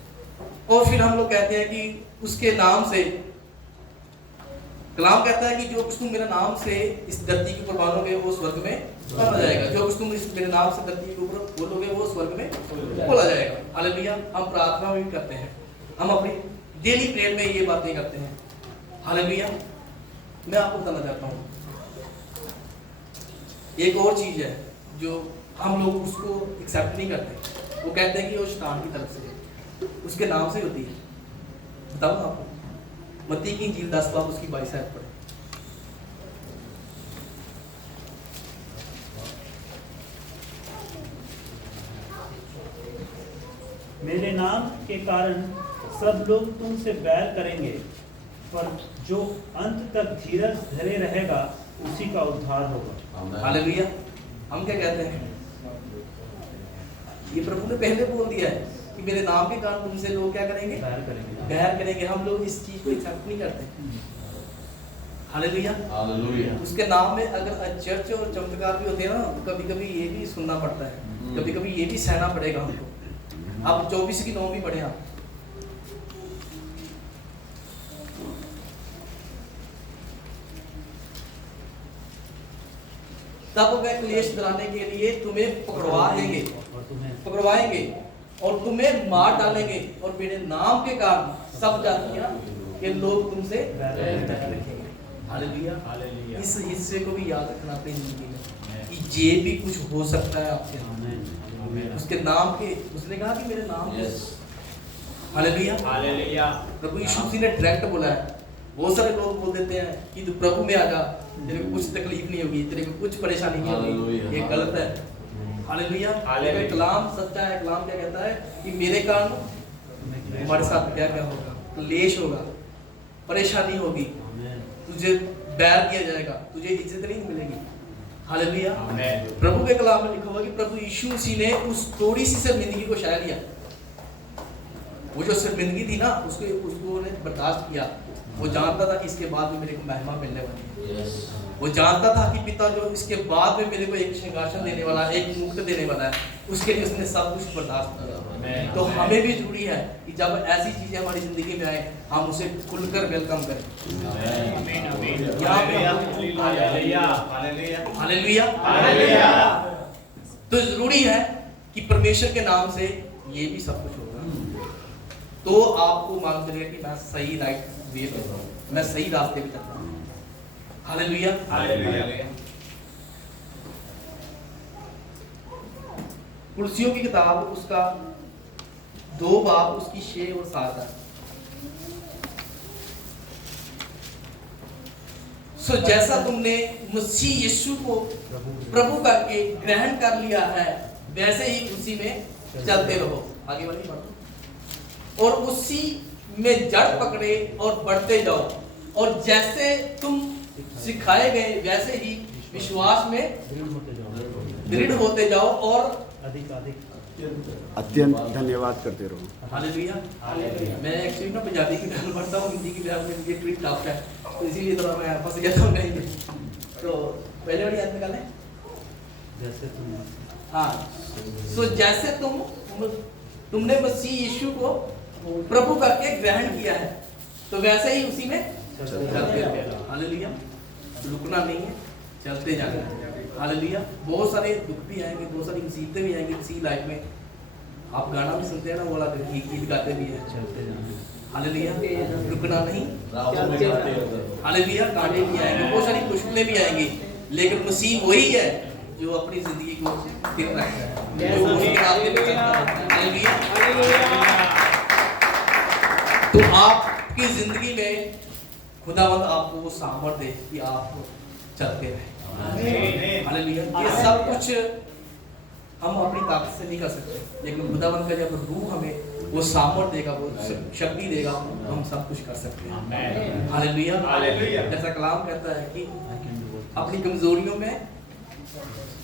और फिर हम लोग कहते हैं कि उसके नाम से कलाम कहता है कि जो कुछ तुम मेरे नाम से इस धरती के ऊपर मानोगे वो स्वर्ग में बोला जाएगा, जो कुछ तुम इस मेरे नाम से धरती के ऊपर बोलोगे वो स्वर्ग में बोला जाएगा। हालेलुया। हम प्रार्थना भी करते हैं, हम अपनी डेली प्रेयर में ये बातें करते हैं। हालेलुया। मैं आपको बताना चाहता हूँ एक और चीज है जो हम लोग उसको एक्सेप्ट नहीं करते। वो कहते हैं कि वो शैतान की तरफ से है, उसके नाम से होती है। बताओ ना आपको, मत्ती की इंजील 10 बाब उसकी 22 आयत पढ़े। मेरे नाम के कारण सब लोग तुमसे बैर करेंगे, पर जो अंत तक धीरज धरे रहेगा उसी का उद्धार होगा। हालेलुया। हम क्या कहते हैं, ये प्रभु ने पहले बोल दिया है कि मेरे नाम के कारण तुमसे लोग क्या करेंगे, बैर करेंगे। बैर करेंगे। हम लोग इस चीज को एक्सेप्ट नहीं करते। हालेलुया। हालेलुया। उसके नाम में अगर चर्च और चमत्कार भी होते हैं ना, तो कभी कभी ये भी सुनना पड़ता है, कभी कभी ये भी सहना पड़ेगा हमको। आप 24 की 9 भी पढ़े आप। तब वह क्लेश दिलाने के लिए तुम्हें पकड़वा देंगे, और तुम्हें पकड़वाएंगे और तुम्हें मार डालेंगे, और मेरे नाम के कारण सब जातियां के लोग तुमसे बैर रखेंगे। हालेलुया। इस हिस्से को भी याद रखना अपनी जिंदगी में कि ये भी कुछ हो सकता है आपके नाम, उसके नाम के। उसने कहा कि मेरे नाम के। हालेलुया। हालेलुया। प्रभु यीशु मसीह ने डायरेक्ट बोला है। बहुत सारे लोग बोल देते हैं कि तू प्रभु में आ जा, तेरे को कुछ तकलीफ नहीं होगी, तेरे को कुछ परेशानी नहीं होगी। ये गलत है। हालेलुया। हालेलुया। कलाम सच्चा है। कलाम क्या कहता है कि मेरे कारण हमारे साथ क्या क्या होगा, क्लेश होगा, परेशानी होगी, तुझे बैर किया जाएगा, तुझे इज्जत नहीं मिलेगी। हालेलुया। प्रभु के कलाम में लिखा हुआ कि प्रभु यीशु मसीह ने उस थोड़ी सी शर्मिंदगी को सह लिया। वो जो शर्मिंदगी थी ना, उसको उन्हें बर्दाश्त किया। वो जानता था कि इसके बाद में मेरे को महिमा मिलने वाली है। वो जानता था कि पिता जो इसके बाद में मेरे को एक सिंहासन देने वाला है, एक मुकुट देने वाला है, उसके लिए उसने सब कुछ बर्दाश्त किया। तो हमें भी जरूरी है कि जब ऐसी चीजें हमारी जिंदगी में आए, हम उसे खुलकर वेलकम करें। हालेलुया। तो जरूरी है कि परमेश्वर के नाम से ये भी सब कुछ होगा। तो आपको मालूम चलेगा कि मैं सही राइट वे पे हूं, मैं सही रास्ते पे चल रहा हूं। हालेलुया। कुर्सियों की किताब उसका 2 बाब उसकी 6 और 7 है। सो जैसा तुमने मसीह यीशु को प्रभु करके ग्रहण कर लिया है, वैसे ही उसी में चलते रहो। आगे वाली पढ़ो। और उसी में जड़ पकड़े और बढ़ते जाओ, और जैसे तुम सिखाए गए वैसे ही विश्वास में दृढ़ होते जाओ और अधिक अधिक अत्यंत धन्यवाद करते रहो। हालेलुया। मैं एक्चुअली ना पंजाबी की गाल पढ़ता हूँ, हिंदी की गाल में ये ट्रिक टफ है, तो इसीलिए थोड़ा मैं फंस गया था कहीं पे। तो पहले वाली याद निकालें। जैसे तुम हाँ। सो जैसे तुमने मसीह यीशु को प्रभु करके ग्रहण किया है, तो वैसे ही उसी में चलते रहो। हालेलुया। रुकना नहीं है, चलते जाना है। हालेलुया। बहुत सारे दुख भी आएंगे, बहुत सारी मुसीबतें भी आएंगी किसी लाइफ में। आप गाना भी सुनते हैं ना, वो वाला गीत गाते भी हैं, चलते जाना। हालेलुया। रुकना नहीं। चलते जाना। हालेलुया। कांटे भी आएंगे, बहुत सारी मुश्किलें भी आएंगी, लेकिन मसीह वही है जो अपनी जिंदगी को स्थिर रखता है, जो उसके रास्ते पे चलता रहता है। हालेलुया। तो आपकी जिंदगी में खुदावंद आपको वो सामर्थ्य दे कि आप चलते रहें। हालेलुया। ये सब कुछ हम अपनी ताकत से नहीं कर सकते, लेकिन खुदावंद का जब रूह हमें वो सामर्थ्य देगा, वो शक्ति देगा, तो हम सब कुछ कर सकते हैं। हालेलुया। जैसा कलाम कहता है कि अपनी कमजोरियों में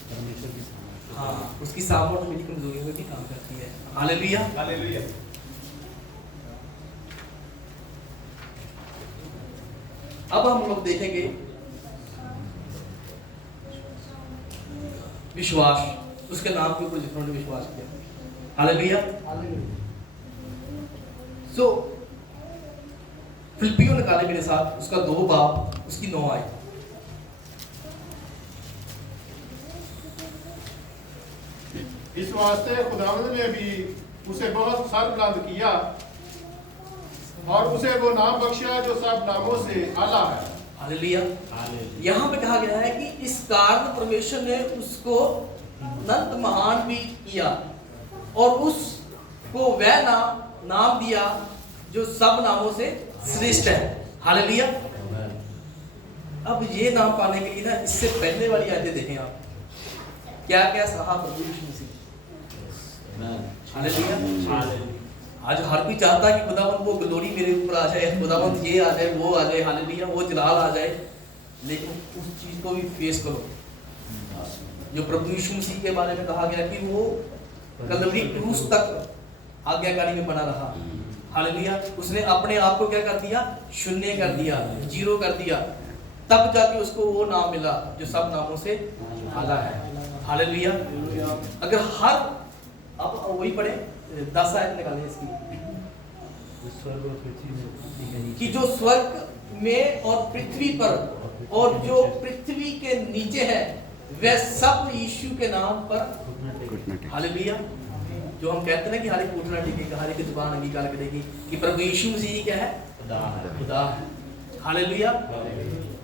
परमेश्वर की सामर्थ्य। हाँ, उसकी सामर्थ्य मेरी कमजोरियों में भी काम करती है। हालेलुया। अब हम लोग देखेंगे विश्वास, उसके नाम के ऊपर जिन्होंने विश्वास किया। हालेलुया। सो फिलिपियों निकाले मेरे साथ, उसका 2 बाब उसकी 9 आयत। इस वास्ते खुदावंद ने भी उसे बहुत सर बुलंद किया और उसे वो नाम बख्शा जो सब नामों से आला है। हालेलुया। यहाँ पे कहा गया है कि इस कारण परमेश्वर ने उसको अनंत महान भी किया और उसको वह नाम दिया जो सब नामों से श्रेष्ठ है। हालेलुया। अब ये नाम पाने के लिए ना इससे पहले वाली आयतें देखें आप, क्या क्या सहा प्रभु यीशु मसीह। हालेलुया। आज हर कोई चाहता है कि खुदावंत वो ग्लोरी मेरे ऊपर आ जाए, खुदावंत ये आ जाए, वो आ जाए, हालेलुया, वो जलाल आ जाए। लेकिन उस चीज को भी फेस करो जो प्रभु यीशु मसीह के बारे में कहा गया कि वो कलवरी क्रूस तक आज्ञाकारी में बना रहा। हालेलुया। उसने अपने आप को क्या कर दिया? शून्य कर दिया, जीरो कर दिया, तब जाके उसको वो नाम मिला जो सब नामों से आला है। हालेलुया। अगर हर अब वही पढ़े 10 आयत निकालें इसकी कि जो स्वर्ग में और पृथ्वी पर और जो पृथ्वी के नीचे है वे सब यीशु के नाम पर। हालेलुया। जो हम कहते हैं कि हर एक घुटना टेकेगा, हर एक जुबान अंगीकार करेगी कि प्रभु यीशु मसीह क्या है? खुदा है। हालेलुया।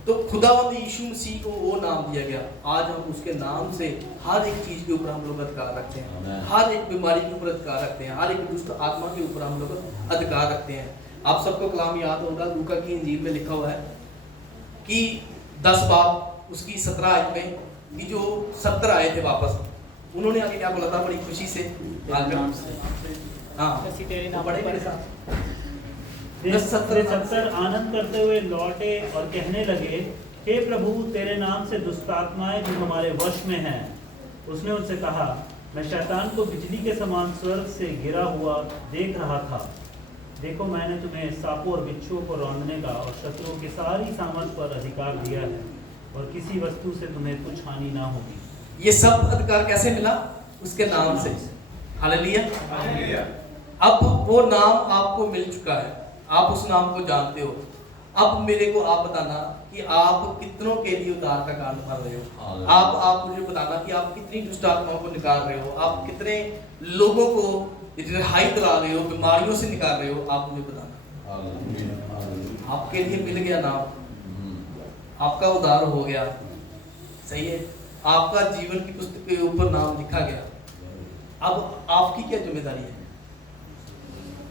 तो खुदावंद यीशु मसीह को वो नाम दिया गया। आज हम उसके नाम से हर एक चीज के ऊपर हम लोग अधिकार रखते हैं, हर एक बीमारी के ऊपर अधिकार रखते हैं, हर एक दुष्ट आत्मा के ऊपर हम लोग अधिकार रखते हैं। आप सबको कलाम याद होगा, लूका की इंजील में लिखा हुआ है कि 10 बाप उसकी 17 आयत में कि जो 70 आए थे वापस, उन्होंने आगे क्या बोला था? बड़ी खुशी से बड़े मेरे साथ 70 आनंद करते हुए लौटे और कहने लगे, हे प्रभु, तेरे नाम से दुष्ट आत्माएं जो हमारे वश में हैं। उसने उनसे कहा, मैं शैतान को बिजली के समान स्वर्ग से गिरा हुआ देख रहा था। देखो, मैंने तुम्हें सांपों और बिच्छुओं को रौंदने का और शत्रुओं की सारी सामर्थ पर अधिकार दिया है और किसी वस्तु से तुम्हें कुछ हानि ना होगी। ये सब अधिकार कैसे मिला? उसके नाम से। हालेलुया। अब वो नाम आपको मिल चुका है, आप उस नाम को जानते हो। अब मेरे को आप बताना कि आप कितनों के लिए उद्धार का काम कर रहे हो। आप मुझे बताना कि आप कितनी दुष्ट आत्माओं को निकाल रहे हो, आप कितने लोगों को रिहाई दिला रहे हो, बीमारियों से निकाल रहे हो। आप मुझे बताना। आपके लिए मिल गया नाम, आपका उद्धार हो गया, सही है, आपका जीवन की पुस्तक के ऊपर नाम लिखा गया। अब आपकी क्या जिम्मेदारी है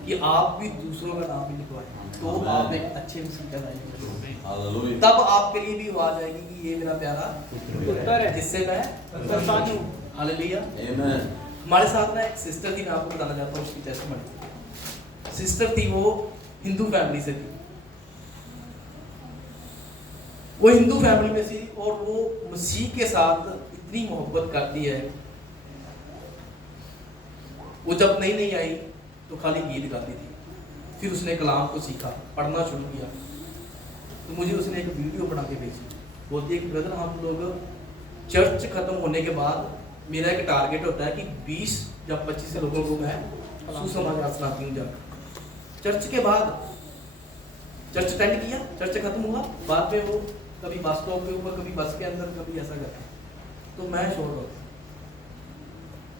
कि आप भी दूसरों का नाम भी लिखवाएं, तो आप एक अच्छे मसीह कहलाएंगे। तब आपके लिए भी आवाज आएगी कि ये मेरा प्यारा पुत्र है जिससे मैं प्रसन्न हूं। हालेलुया। हमारे साथ ना एक सिस्टर थी, मैं आपको बताना चाहता हूँ उसकी टेस्टमनी। सिस्टर थी, वो हिंदू फैमिली से थी, वो हिंदू फैमिली में थी और वो मसीह के साथ इतनी मोहब्बत करती है। वो जब नई आई तो खाली गीत गाती थी, फिर उसने कलाम को सीखा, पढ़ना शुरू किया। तो मुझे उसने एक वीडियो बना के भेजी, बोलती है कि ब्रदर, हम लोग चर्च खत्म होने के बाद मेरा एक टारगेट होता है कि 20 या 25 लोगों को मैं सुसमाचार सुनाती हूँ जाकर। चर्च के बाद चर्च अटेंड किया, चर्च खत्म हुआ, बाद में वो कभी बस स्टॉप के ऊपर, कभी बस के अंदर, कभी ऐसा करते। तो मैं शोर होता,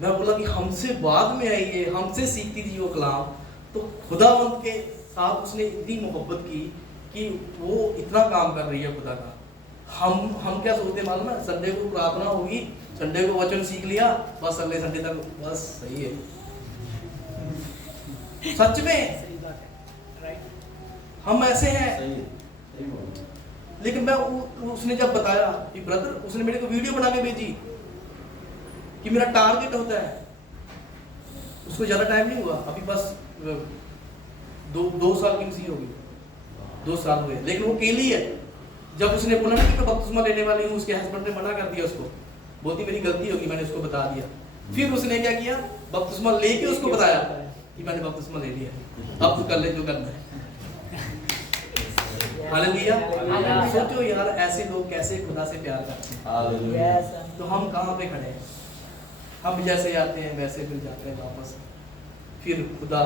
मैं बोला कि हमसे बाद में आई है, हमसे सीखती थी वो कलाम। तो खुदावंत के साथ उसने इतनी मोहब्बत की कि वो इतना काम कर रही है खुदा का। हम क्या सोचते मालूम है? संडे को प्रार्थना होगी, संडे को वचन सीख लिया, बस अगले संडे तक बस सही है। सच में हम ऐसे हैं। लेकिन मैं उसने जब बताया कि ब्रदर, उसने मेरे को वीडियो बना के भेजी कि मेरा टारगेट होता है, उसको ज़्यादा टाइम नहीं हुआ, अभी बस 2 साल की मसीह होगी, 2 साल हुए, लेकिन वो अकेली है। जब उसने बोला ना कि मैं बपतिस्मा लेने वाली हूँ, उसके हस्बैंड ने मना कर दिया उसको, बोलती मेरी गलती होगी, मैंने उसको बता दिया। फिर उसने क्या किया, बपतिस्मा लेके उसको बताया कि मैंने बपतिस्मा ले लिया, अब तू कर ले जो करना है। हालेलुया। सोचो यार, ऐसे लोग कैसे खुदा से प्यार करते हैं। तो हम कहाँ पे खड़े हैं? हम जैसे आते हैं वैसे फिर जाते हैं वापस, फिर खुदा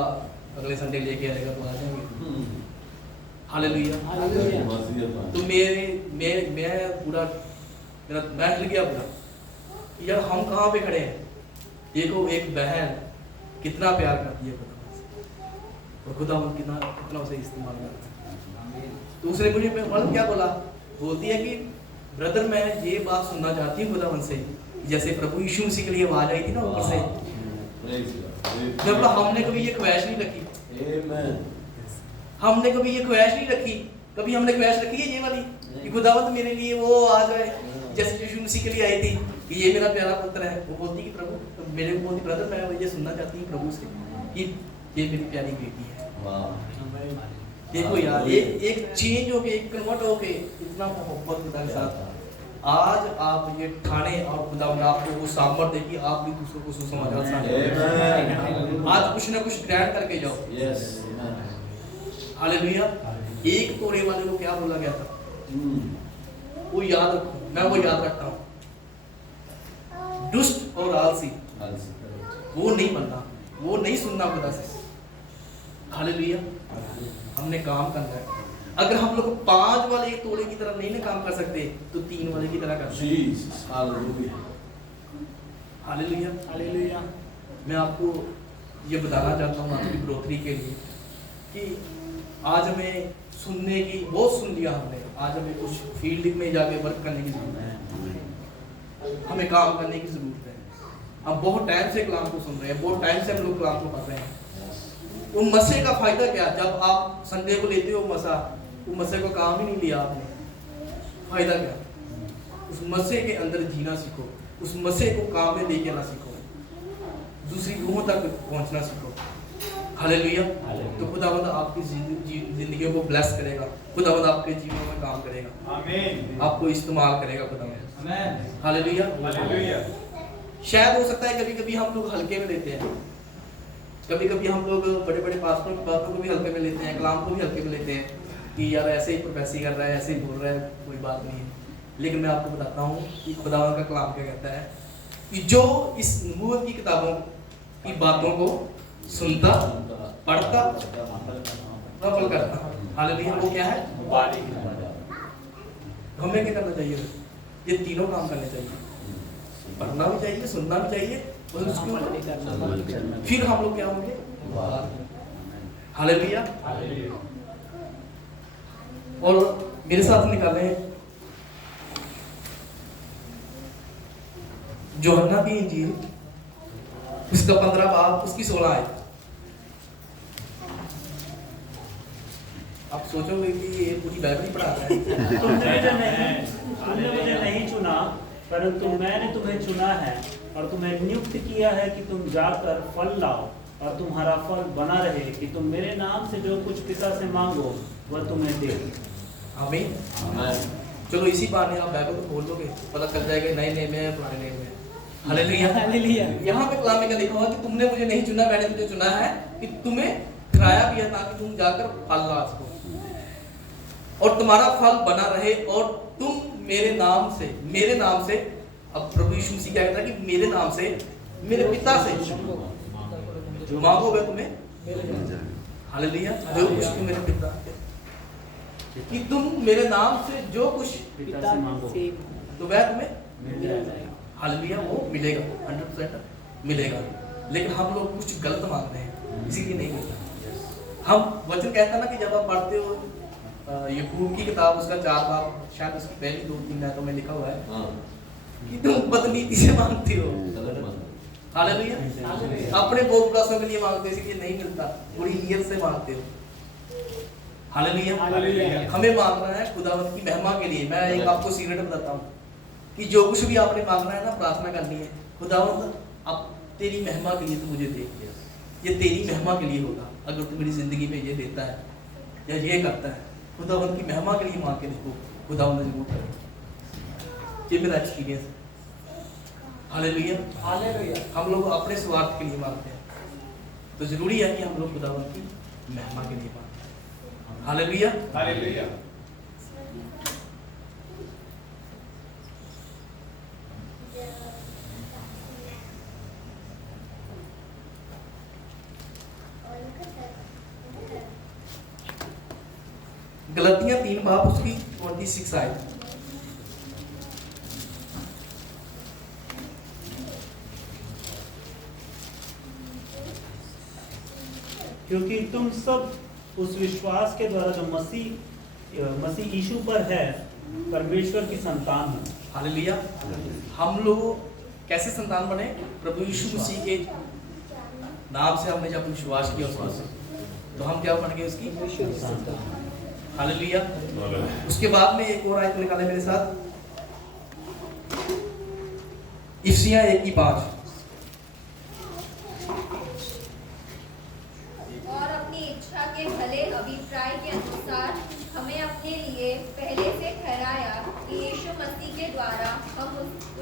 अगले संडे लेके आएगा तो आ जाएंगे। हालेलुया। तो मैं पूरा मैं हिल गया पूरा, यार हम कहाँ पे खड़े हैं? देखो, एक बहन कितना प्यार करती है खुदावन से, और खुदावन कितना उसे इस्तेमाल करता है। तो उसने मुझे मतलब क्या बोला, बोलती है कि ब्रदर मैं ये बात सुनना चाहती हूँ खुदावन से, जैसे प्रभु यीशु मसीह के लिए आवाज आई थी ना ऊपर से, मैं बोला हमने कभी ये ख्वाहिश नहीं रखी, हमने कभी ये ख्वाहिश नहीं रखी, कभी हमने ख्वाहिश रखी है ये वाली कि खुदावंत मेरे लिए वो आ जाए जैसे यीशु मसीह के लिए आई थी कि ये मेरा प्यारा पुत्र है। वो बोलती कि प्रभु, तो मेरे को बोलती ब्रदर मैं ये सुनना चाहती हूँ प्रभु से कि ये मेरी प्यारी बेटी है। देखो यार एक चेंज हो के, एक कन्वर्ट हो के, इतना मोहब्बत खुदा के साथ आज आप ये ठाणे और खुदावंत आपको वो सामर्थ दे कि आप भी दूसरों को सुसमाचार साझा आज कुछ ना कुछ ग्रैंड करके जाओ। हालेलुया। एक तोड़े वाले को क्या बोला गया था, वो याद रखो, मैं वो याद रखता हूँ, दुष्ट और आलसी वो नहीं बनना, वो नहीं सुनना खुदा से। हालेलुया। हमने काम करना है। अगर हम लोग 5 वाले एक तोड़े की तरह नहीं ना काम कर सकते तो 3 वाले की तरह करते हैं। हालेलुया। हालेलुया। मैं आपको ये बताना चाहता हूँ आपकी बढ़ोतरी के लिए कि आज हमें सुनने की बहुत सुन लिया हमने, आज हमें कुछ फील्ड में जाके वर्क करने की जरूरत है, हमें काम करने की जरूरत है। हम बहुत टाइम से कलाम को सुन रहे हैं, बहुत टाइम से हम लोग कलाम को पढ़ रहे हैं। वो मसे का फायदा क्या, जब आप संडे को लेते हो मसा, वो मसे को काम ही नहीं लिया आपने, फायदा क्या। उस मसे के अंदर जीना सीखो, उस मसे को काम में लेके आना सीखो, दूसरी रूहों तक पहुंचना सीखो। हालेलुया। तो खुदावंद आपकी जिंदगी को ब्लेस करेगा, खुदावंद आपके जीवन में काम करेगा, आमीन, आपको इस्तेमाल करेगा खुदावंद। आमीन। हालेलुया। हालेलुया। शायद हो सकता है कभी कभी हम लोग हल्के में लेते हैं, कभी कभी हम लोग बड़े बड़े पास्टरों की बातों को भी हल्के में लेते हैं, कलाम को भी हल्के में लेते हैं कि यार ऐसे ही प्रोफेसी कर रहा है, ऐसे ही बोल रहा है, कोई बात नहीं है। लेकिन मैं आपको बताता हूँ कि खुदावंद का कलाम क्या कहता है कि जो इस नबूवत की किताबों की बातों को सुनता, पढ़ता, अमल करता, हालेलुया, वो क्या है, हमें क्या करना चाहिए, ये तीनों काम करने चाहिए, पढ़ना भी चाहिए, सुनना भी चाहिए, और उसको फिर हम लोग क्या होंगे, हालेलुया। और मेरे साथ निकाले हैं यूहन्ना की इंजील, उसका 15 बाब, उसकी 16 आयत। आप सोचोगे कि ये पूरी बाइबल पढ़ा रहा है। तुमने मुझे नहीं चुना, परंतु मैंने तुम्हें चुना है और तुम्हें नियुक्त किया है कि तुम जाकर फल लाओ और तुम्हारा फल बना रहे, कि तुम मेरे नाम से जो कुछ पिता से मांगो वह तुम्हें दे। आमीन। चलो इसी बहाने आप बाइबल को खोल लोगे, पता चल जाएगा नए नए में, पुराने नए में। हालेलुया। हालेलुया। यहाँ पे कलाम में क्या लिखा हुआ कि तुमने मुझे नहीं चुना, मैंने तुझे चुना है कि तुम्हें कराया भी है ताकि तुम जाकर फल ला सको और तुम्हारा फल बना रहे, और तुम मेरे नाम से, अब प्रभु यीशु मसीह क्या कहता है कि मेरे नाम से, मेरे पिता से जो मांगोगे तुम्हें, हालेलुया, जो कुछ तुम मेरे पिता कि तुम मेरे नाम से जो कुछ पिता से मांगो तो वह तुम्हें, हालेलुया, वो मिलेगा, 100% मिलेगा। लेकिन हम लोग कुछ गलत मांग रहे हैं, इसीलिए नहीं मिलता। हम वचन कहता ना कि जब आप पढ़ते हो याकूब की किताब, उसका 4 बाब, शायद उसकी पहली 2-3 आयतों में लिखा हुआ है कि तुम बदनीति से मांगते हो, हालेलुया, अपने भोग विलासों के लिए मांगते हो, इसलिए नहीं मिलता, बुरी नीयत से मांगते हो। हालेलुया। हमें मांगना है खुदावंत की महिमा के लिए। मैं एक आपको सीक्रेट बताता हूँ कि जो कुछ भी आपने मांगना है ना, प्रार्थना करनी है, खुदावंत अब तेरी महिमा के लिए तू मुझे दे, ये तेरी महिमा के लिए होगा। अगर तू मेरी जिंदगी में ये देता है या ये करता है, खुदावंत की महिमा के लिए मांग के देखो, खुदावंत जरूर करेगा। ये मेरा एक्सपीरियंस है। हालेलुया। हालेलुया। हम लोग अपने स्वार्थ के लिए मांगते हैं, तो जरूरी है कि हम लोग खुदावंत की महिमा के लिए मांगते हैं। हालेलुया। हालेलुया। गलतियां 3 बाब, उसकी 26 आयत। क्योंकि तुम सब उस विश्वास के द्वारा जो मसीह यीशु पर है परमेश्वर की संतान हो। हालेलुया। हम लोग कैसे संतान बने? प्रभु यीशु मसीह के नाम से हमने जब विश्वास किया उस पर, तो हम क्या बन गए? उसकी हालेलुया। उसके बाद में एक और आयत निकाले मेरे साथ, इफिसियां 1:5। और अपनी इच्छा के भले अभिप्राय के अनुसार हमें अपने लिए पहले से ठहराया कि यीशु मसीह के द्वारा हम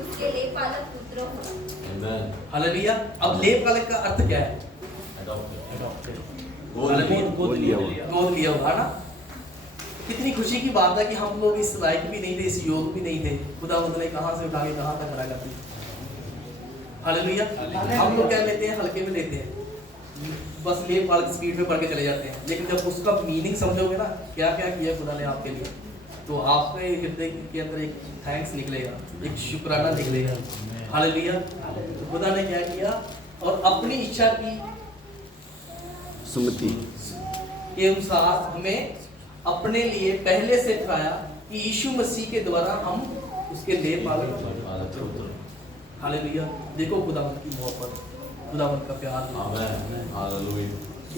उसके लेपालक पुत्र हों। हालेलुया। अब लेपालक का अर्थ क्या है? गोद लिया हुआ। गोद लिया हुआ ना। कितनी खुशी की बात है कि हम लोग इस लायक भी नहीं थे, इस योग भी नहीं थे, खुदावंद ने कहां से उठा के कहां तक खड़ा कर दिया। हालेलुया। हम लोग क्या लेते हैं? हल्के में लेते हैं, बस ले पाल स्पीड में बढ़ के चले जाते हैं। लेकिन जब उसका मीनिंग समझोगे ना, क्या क्या किया खुदा ने आपके लिए, तो आपके हृदय के अंदर एक थैंक्स निकलेगा, एक शुक्राना निकलेगा। हालेलुया। तो खुदा ने क्या किया? और अपनी इच्छा की सुमति के अनुसार हमें अपने लिए पहले से ठहराया कि यीशु मसीह के द्वारा हम उसके लेपालक। हालेलुया। देखो खुदावंद की मोहब्बत, खुदावंद का प्यार।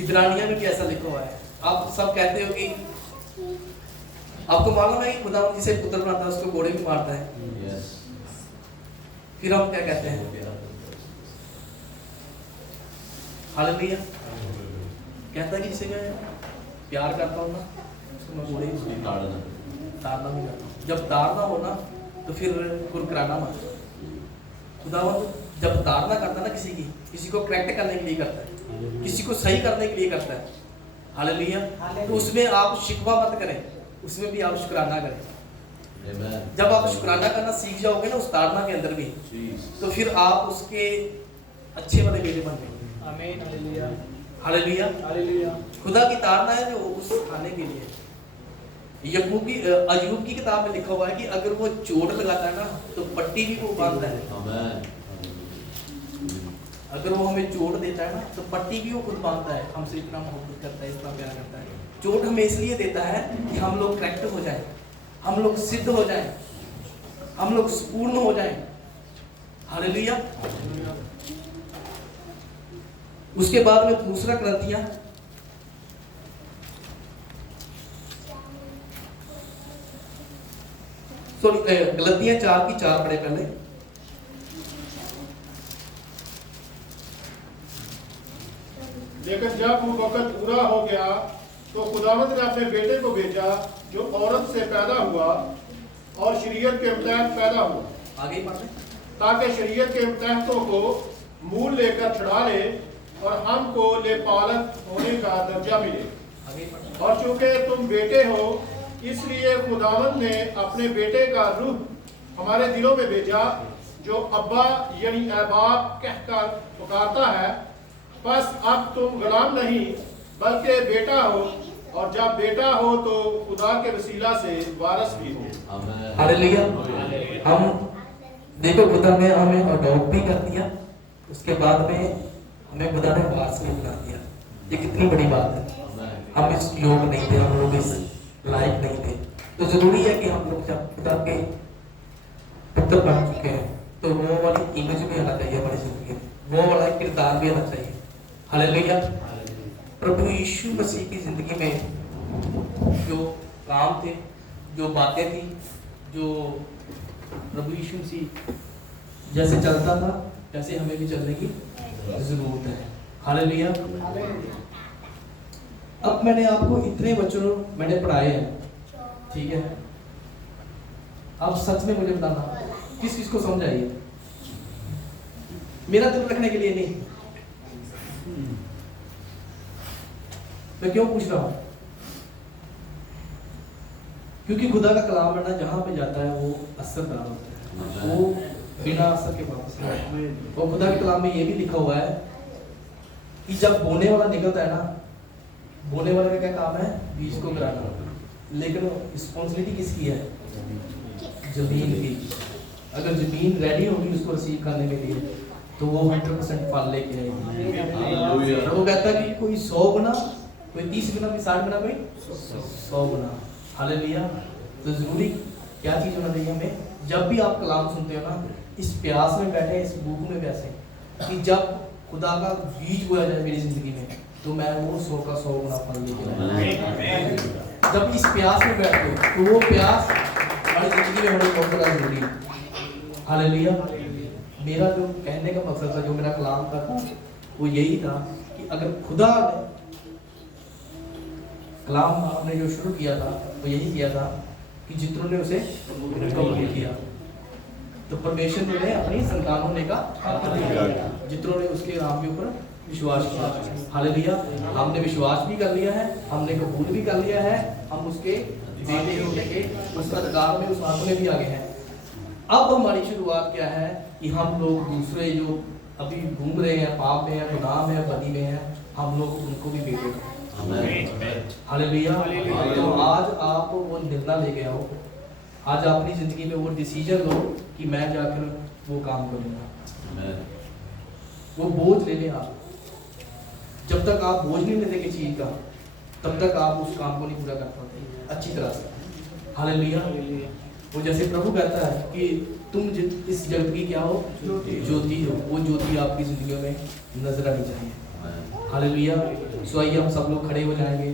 इब्रानिया में भी ऐसा लिखा हुआ है। आप सब कहते हो कि आपको मालूम है कि खुदावंद जिसे पुत्र बनाता है उसको घोड़े भी मारता है। फिर हम क्या कहते हैं? हालेलुया। कहता है कि जिसे मैं प्यार करता हूँ ना, उसको मैं घोड़े भी ताड़ना भी करता हूँ। जब ताड़ना हो ना, तो फिर कुरकुराना मत। खुदावंद जब ताड़ना करता है ना किसी को करेक्ट करने के लिए करता है, किसी को सही करने के लिए करता है। हालेलुया। तो उसमें आप शिकवा मत करें, उसमें भी आप शुक्राना करें। जब आप शुक्राना करना सीख जाओगे ना उस ताड़ना के अंदर भी, तो फिर आप उसके अच्छे वाले बेटे बन जाएंगे। आमीन। हालेलुया। हालेलुया। हालेलुया। खुदा की ताड़ना है जो उस खाने के लिए। अय्यूब की किताब में लिखा हुआ है कि अगर वो चोट लगाता है ना, तो पट्टी भी वो बांधता है। अगर वो हमें चोट देता है ना, तो पट्टी भी वो खुद बांधता है। हमसे इतना मोहब्बत करता है, इतना प्यार करता है। चोट हमें इसलिए देता है कि हम लोग करेक्ट हो जाएं, हम लोग सिद्ध हो जाएं, हम लोग पूर्ण हो जाएं। हालेलुया। उसके बाद में दूसरा ग्रंथियां गलतियां 4:4 पढ़े पहले। लेकिन जब वो वक्त पूरा हो गया तो खुदावंद ने अपने बेटे को भेजा जो औरत से पैदा हुआ और शरीयत के मुताबिक पैदा हुआ, आगे पढ़े। ताकि शरीयत के मुताबिकों को मूल लेकर छुड़ा ले और हमको लेपालक होने का दर्जा मिले। आगे पढ़े। और चूंकि तुम बेटे हो, इसलिए खुदावंद ने अपने बेटे का रूह हमारे दिलों में भेजा, जो अब्बा यानी ऐ बाप कहकर पुकारता है। बस अब तुम गुलाम नहीं बल्कि बेटा हो, और जब बेटा हो तो खुदा के वसीला से वारिस भी हो। हालेलुया। हम देखो खुदा ने हमें अडॉप्ट भी कर दिया, उसके बाद में हमें खुदा ने वारिस भी बना दिया। ये कितनी बड़ी बात है। हम इस योग नहीं थे, हम लोग इस लायक नहीं थे, तो जरूरी है कि हम लोग जब खुदा के पुत्र बन चुके हैं तो वो वाली इमेज भी आना चाहिए हमारी जिंदगी में, वो वाला किरदार भी आना चाहिए। हालेलुया। प्रभु यीशु मसीह की जिंदगी में जो काम थे, जो बातें थी, जो प्रभु यीशु मसीह जैसे चलता था वैसे हमें भी चलने की जरूरत है। हालेलुया। अब मैंने आपको इतने वचन मैंने पढ़ाए हैं, ठीक है। अब सच में मुझे बताना किस किस को समझ आई है। मेरा दिल रखने के लिए नहीं, मैं क्यों पूछ रहा हूं? क्योंकि खुदा का कलाम है ना, जहां पे जाता है वो असरदार होता है, वो बिना असर के वापस नहीं आता। और खुदा के कलाम में ये भी लिखा हुआ है कि जब बोने वाला निकलता है ना, बोने वाले का क्या काम है? बीज को गिराना। लेकिन रिस्पॉन्सिबिलिटी किसकी है? जमीन की। अगर जमीन रेडी होगी उसको रिसीव करने के लिए, तो वो 100% फल लेके आएगी। हालेलुया। प्रभु कहता है कि कोई 100 गुना, कोई 30 गुना, कोई 60 गुना, कोई 100 गुना। हालेलुया। तो जरूरी क्या चीज होना चाहिए हमें, जब भी आप कलाम सुनते हो ना, इस प्यास में बैठे, इस भूख में वैसे कि जब खुदा का बीज बोया जाए मेरी जिंदगी में, तो मैं वो 100 का 100 गुना फल लेके आऊंगा। जब इस प्यास में बैठते हो तो वो प्यास हमारी जिंदगी में होना बहुत बड़ा जरूरी है। हालेलुया। मेरा जो कहने का मकसद था, जो मेरा कलाम का था, वो यही था कि अगर खुदा ने कलाम आपने जो शुरू किया था, वो यही किया था कि जितनों ने उसे कबूल किया, तो परमेश्वर ने अपनी संतान होने का हक दिया, जितनों ने उसके नाम के ऊपर विश्वास किया। हालेलुया। हमने विश्वास भी कर लिया है, हमने कबूल भी कर लिया है, हम उसके बेटे होने के उस अधिकार में, उस हक में भी आगे हैं। अब हमारी शुरुआत क्या है कि हम लोग दूसरे जो अभी घूम रहे हैं, पाप में है, गुनाह में है, बदी में है, हम लोग उनको भी बेटे हालेलुया। तो आज आप वो निर्णय लेके आओ, आज अपनी जिंदगी में वो डिसीजन लो कि मैं जाकर वो काम करूंगा। वो बोझ ले लें आप। जब तक आप बोझ नहीं लेते किसी चीज का, तब तक आप उस काम को नहीं पूरा कर पाते अच्छी तरह से। हालेलुया। वो जैसे प्रभु कहता है कि तुम इस जगत की क्या हो, ज्योति हो। वो ज्योति आपकी जिंदगी में नजर आनी चाहिए। हालेलुया। सो आइए हम सब लोग खड़े हो जाएंगे।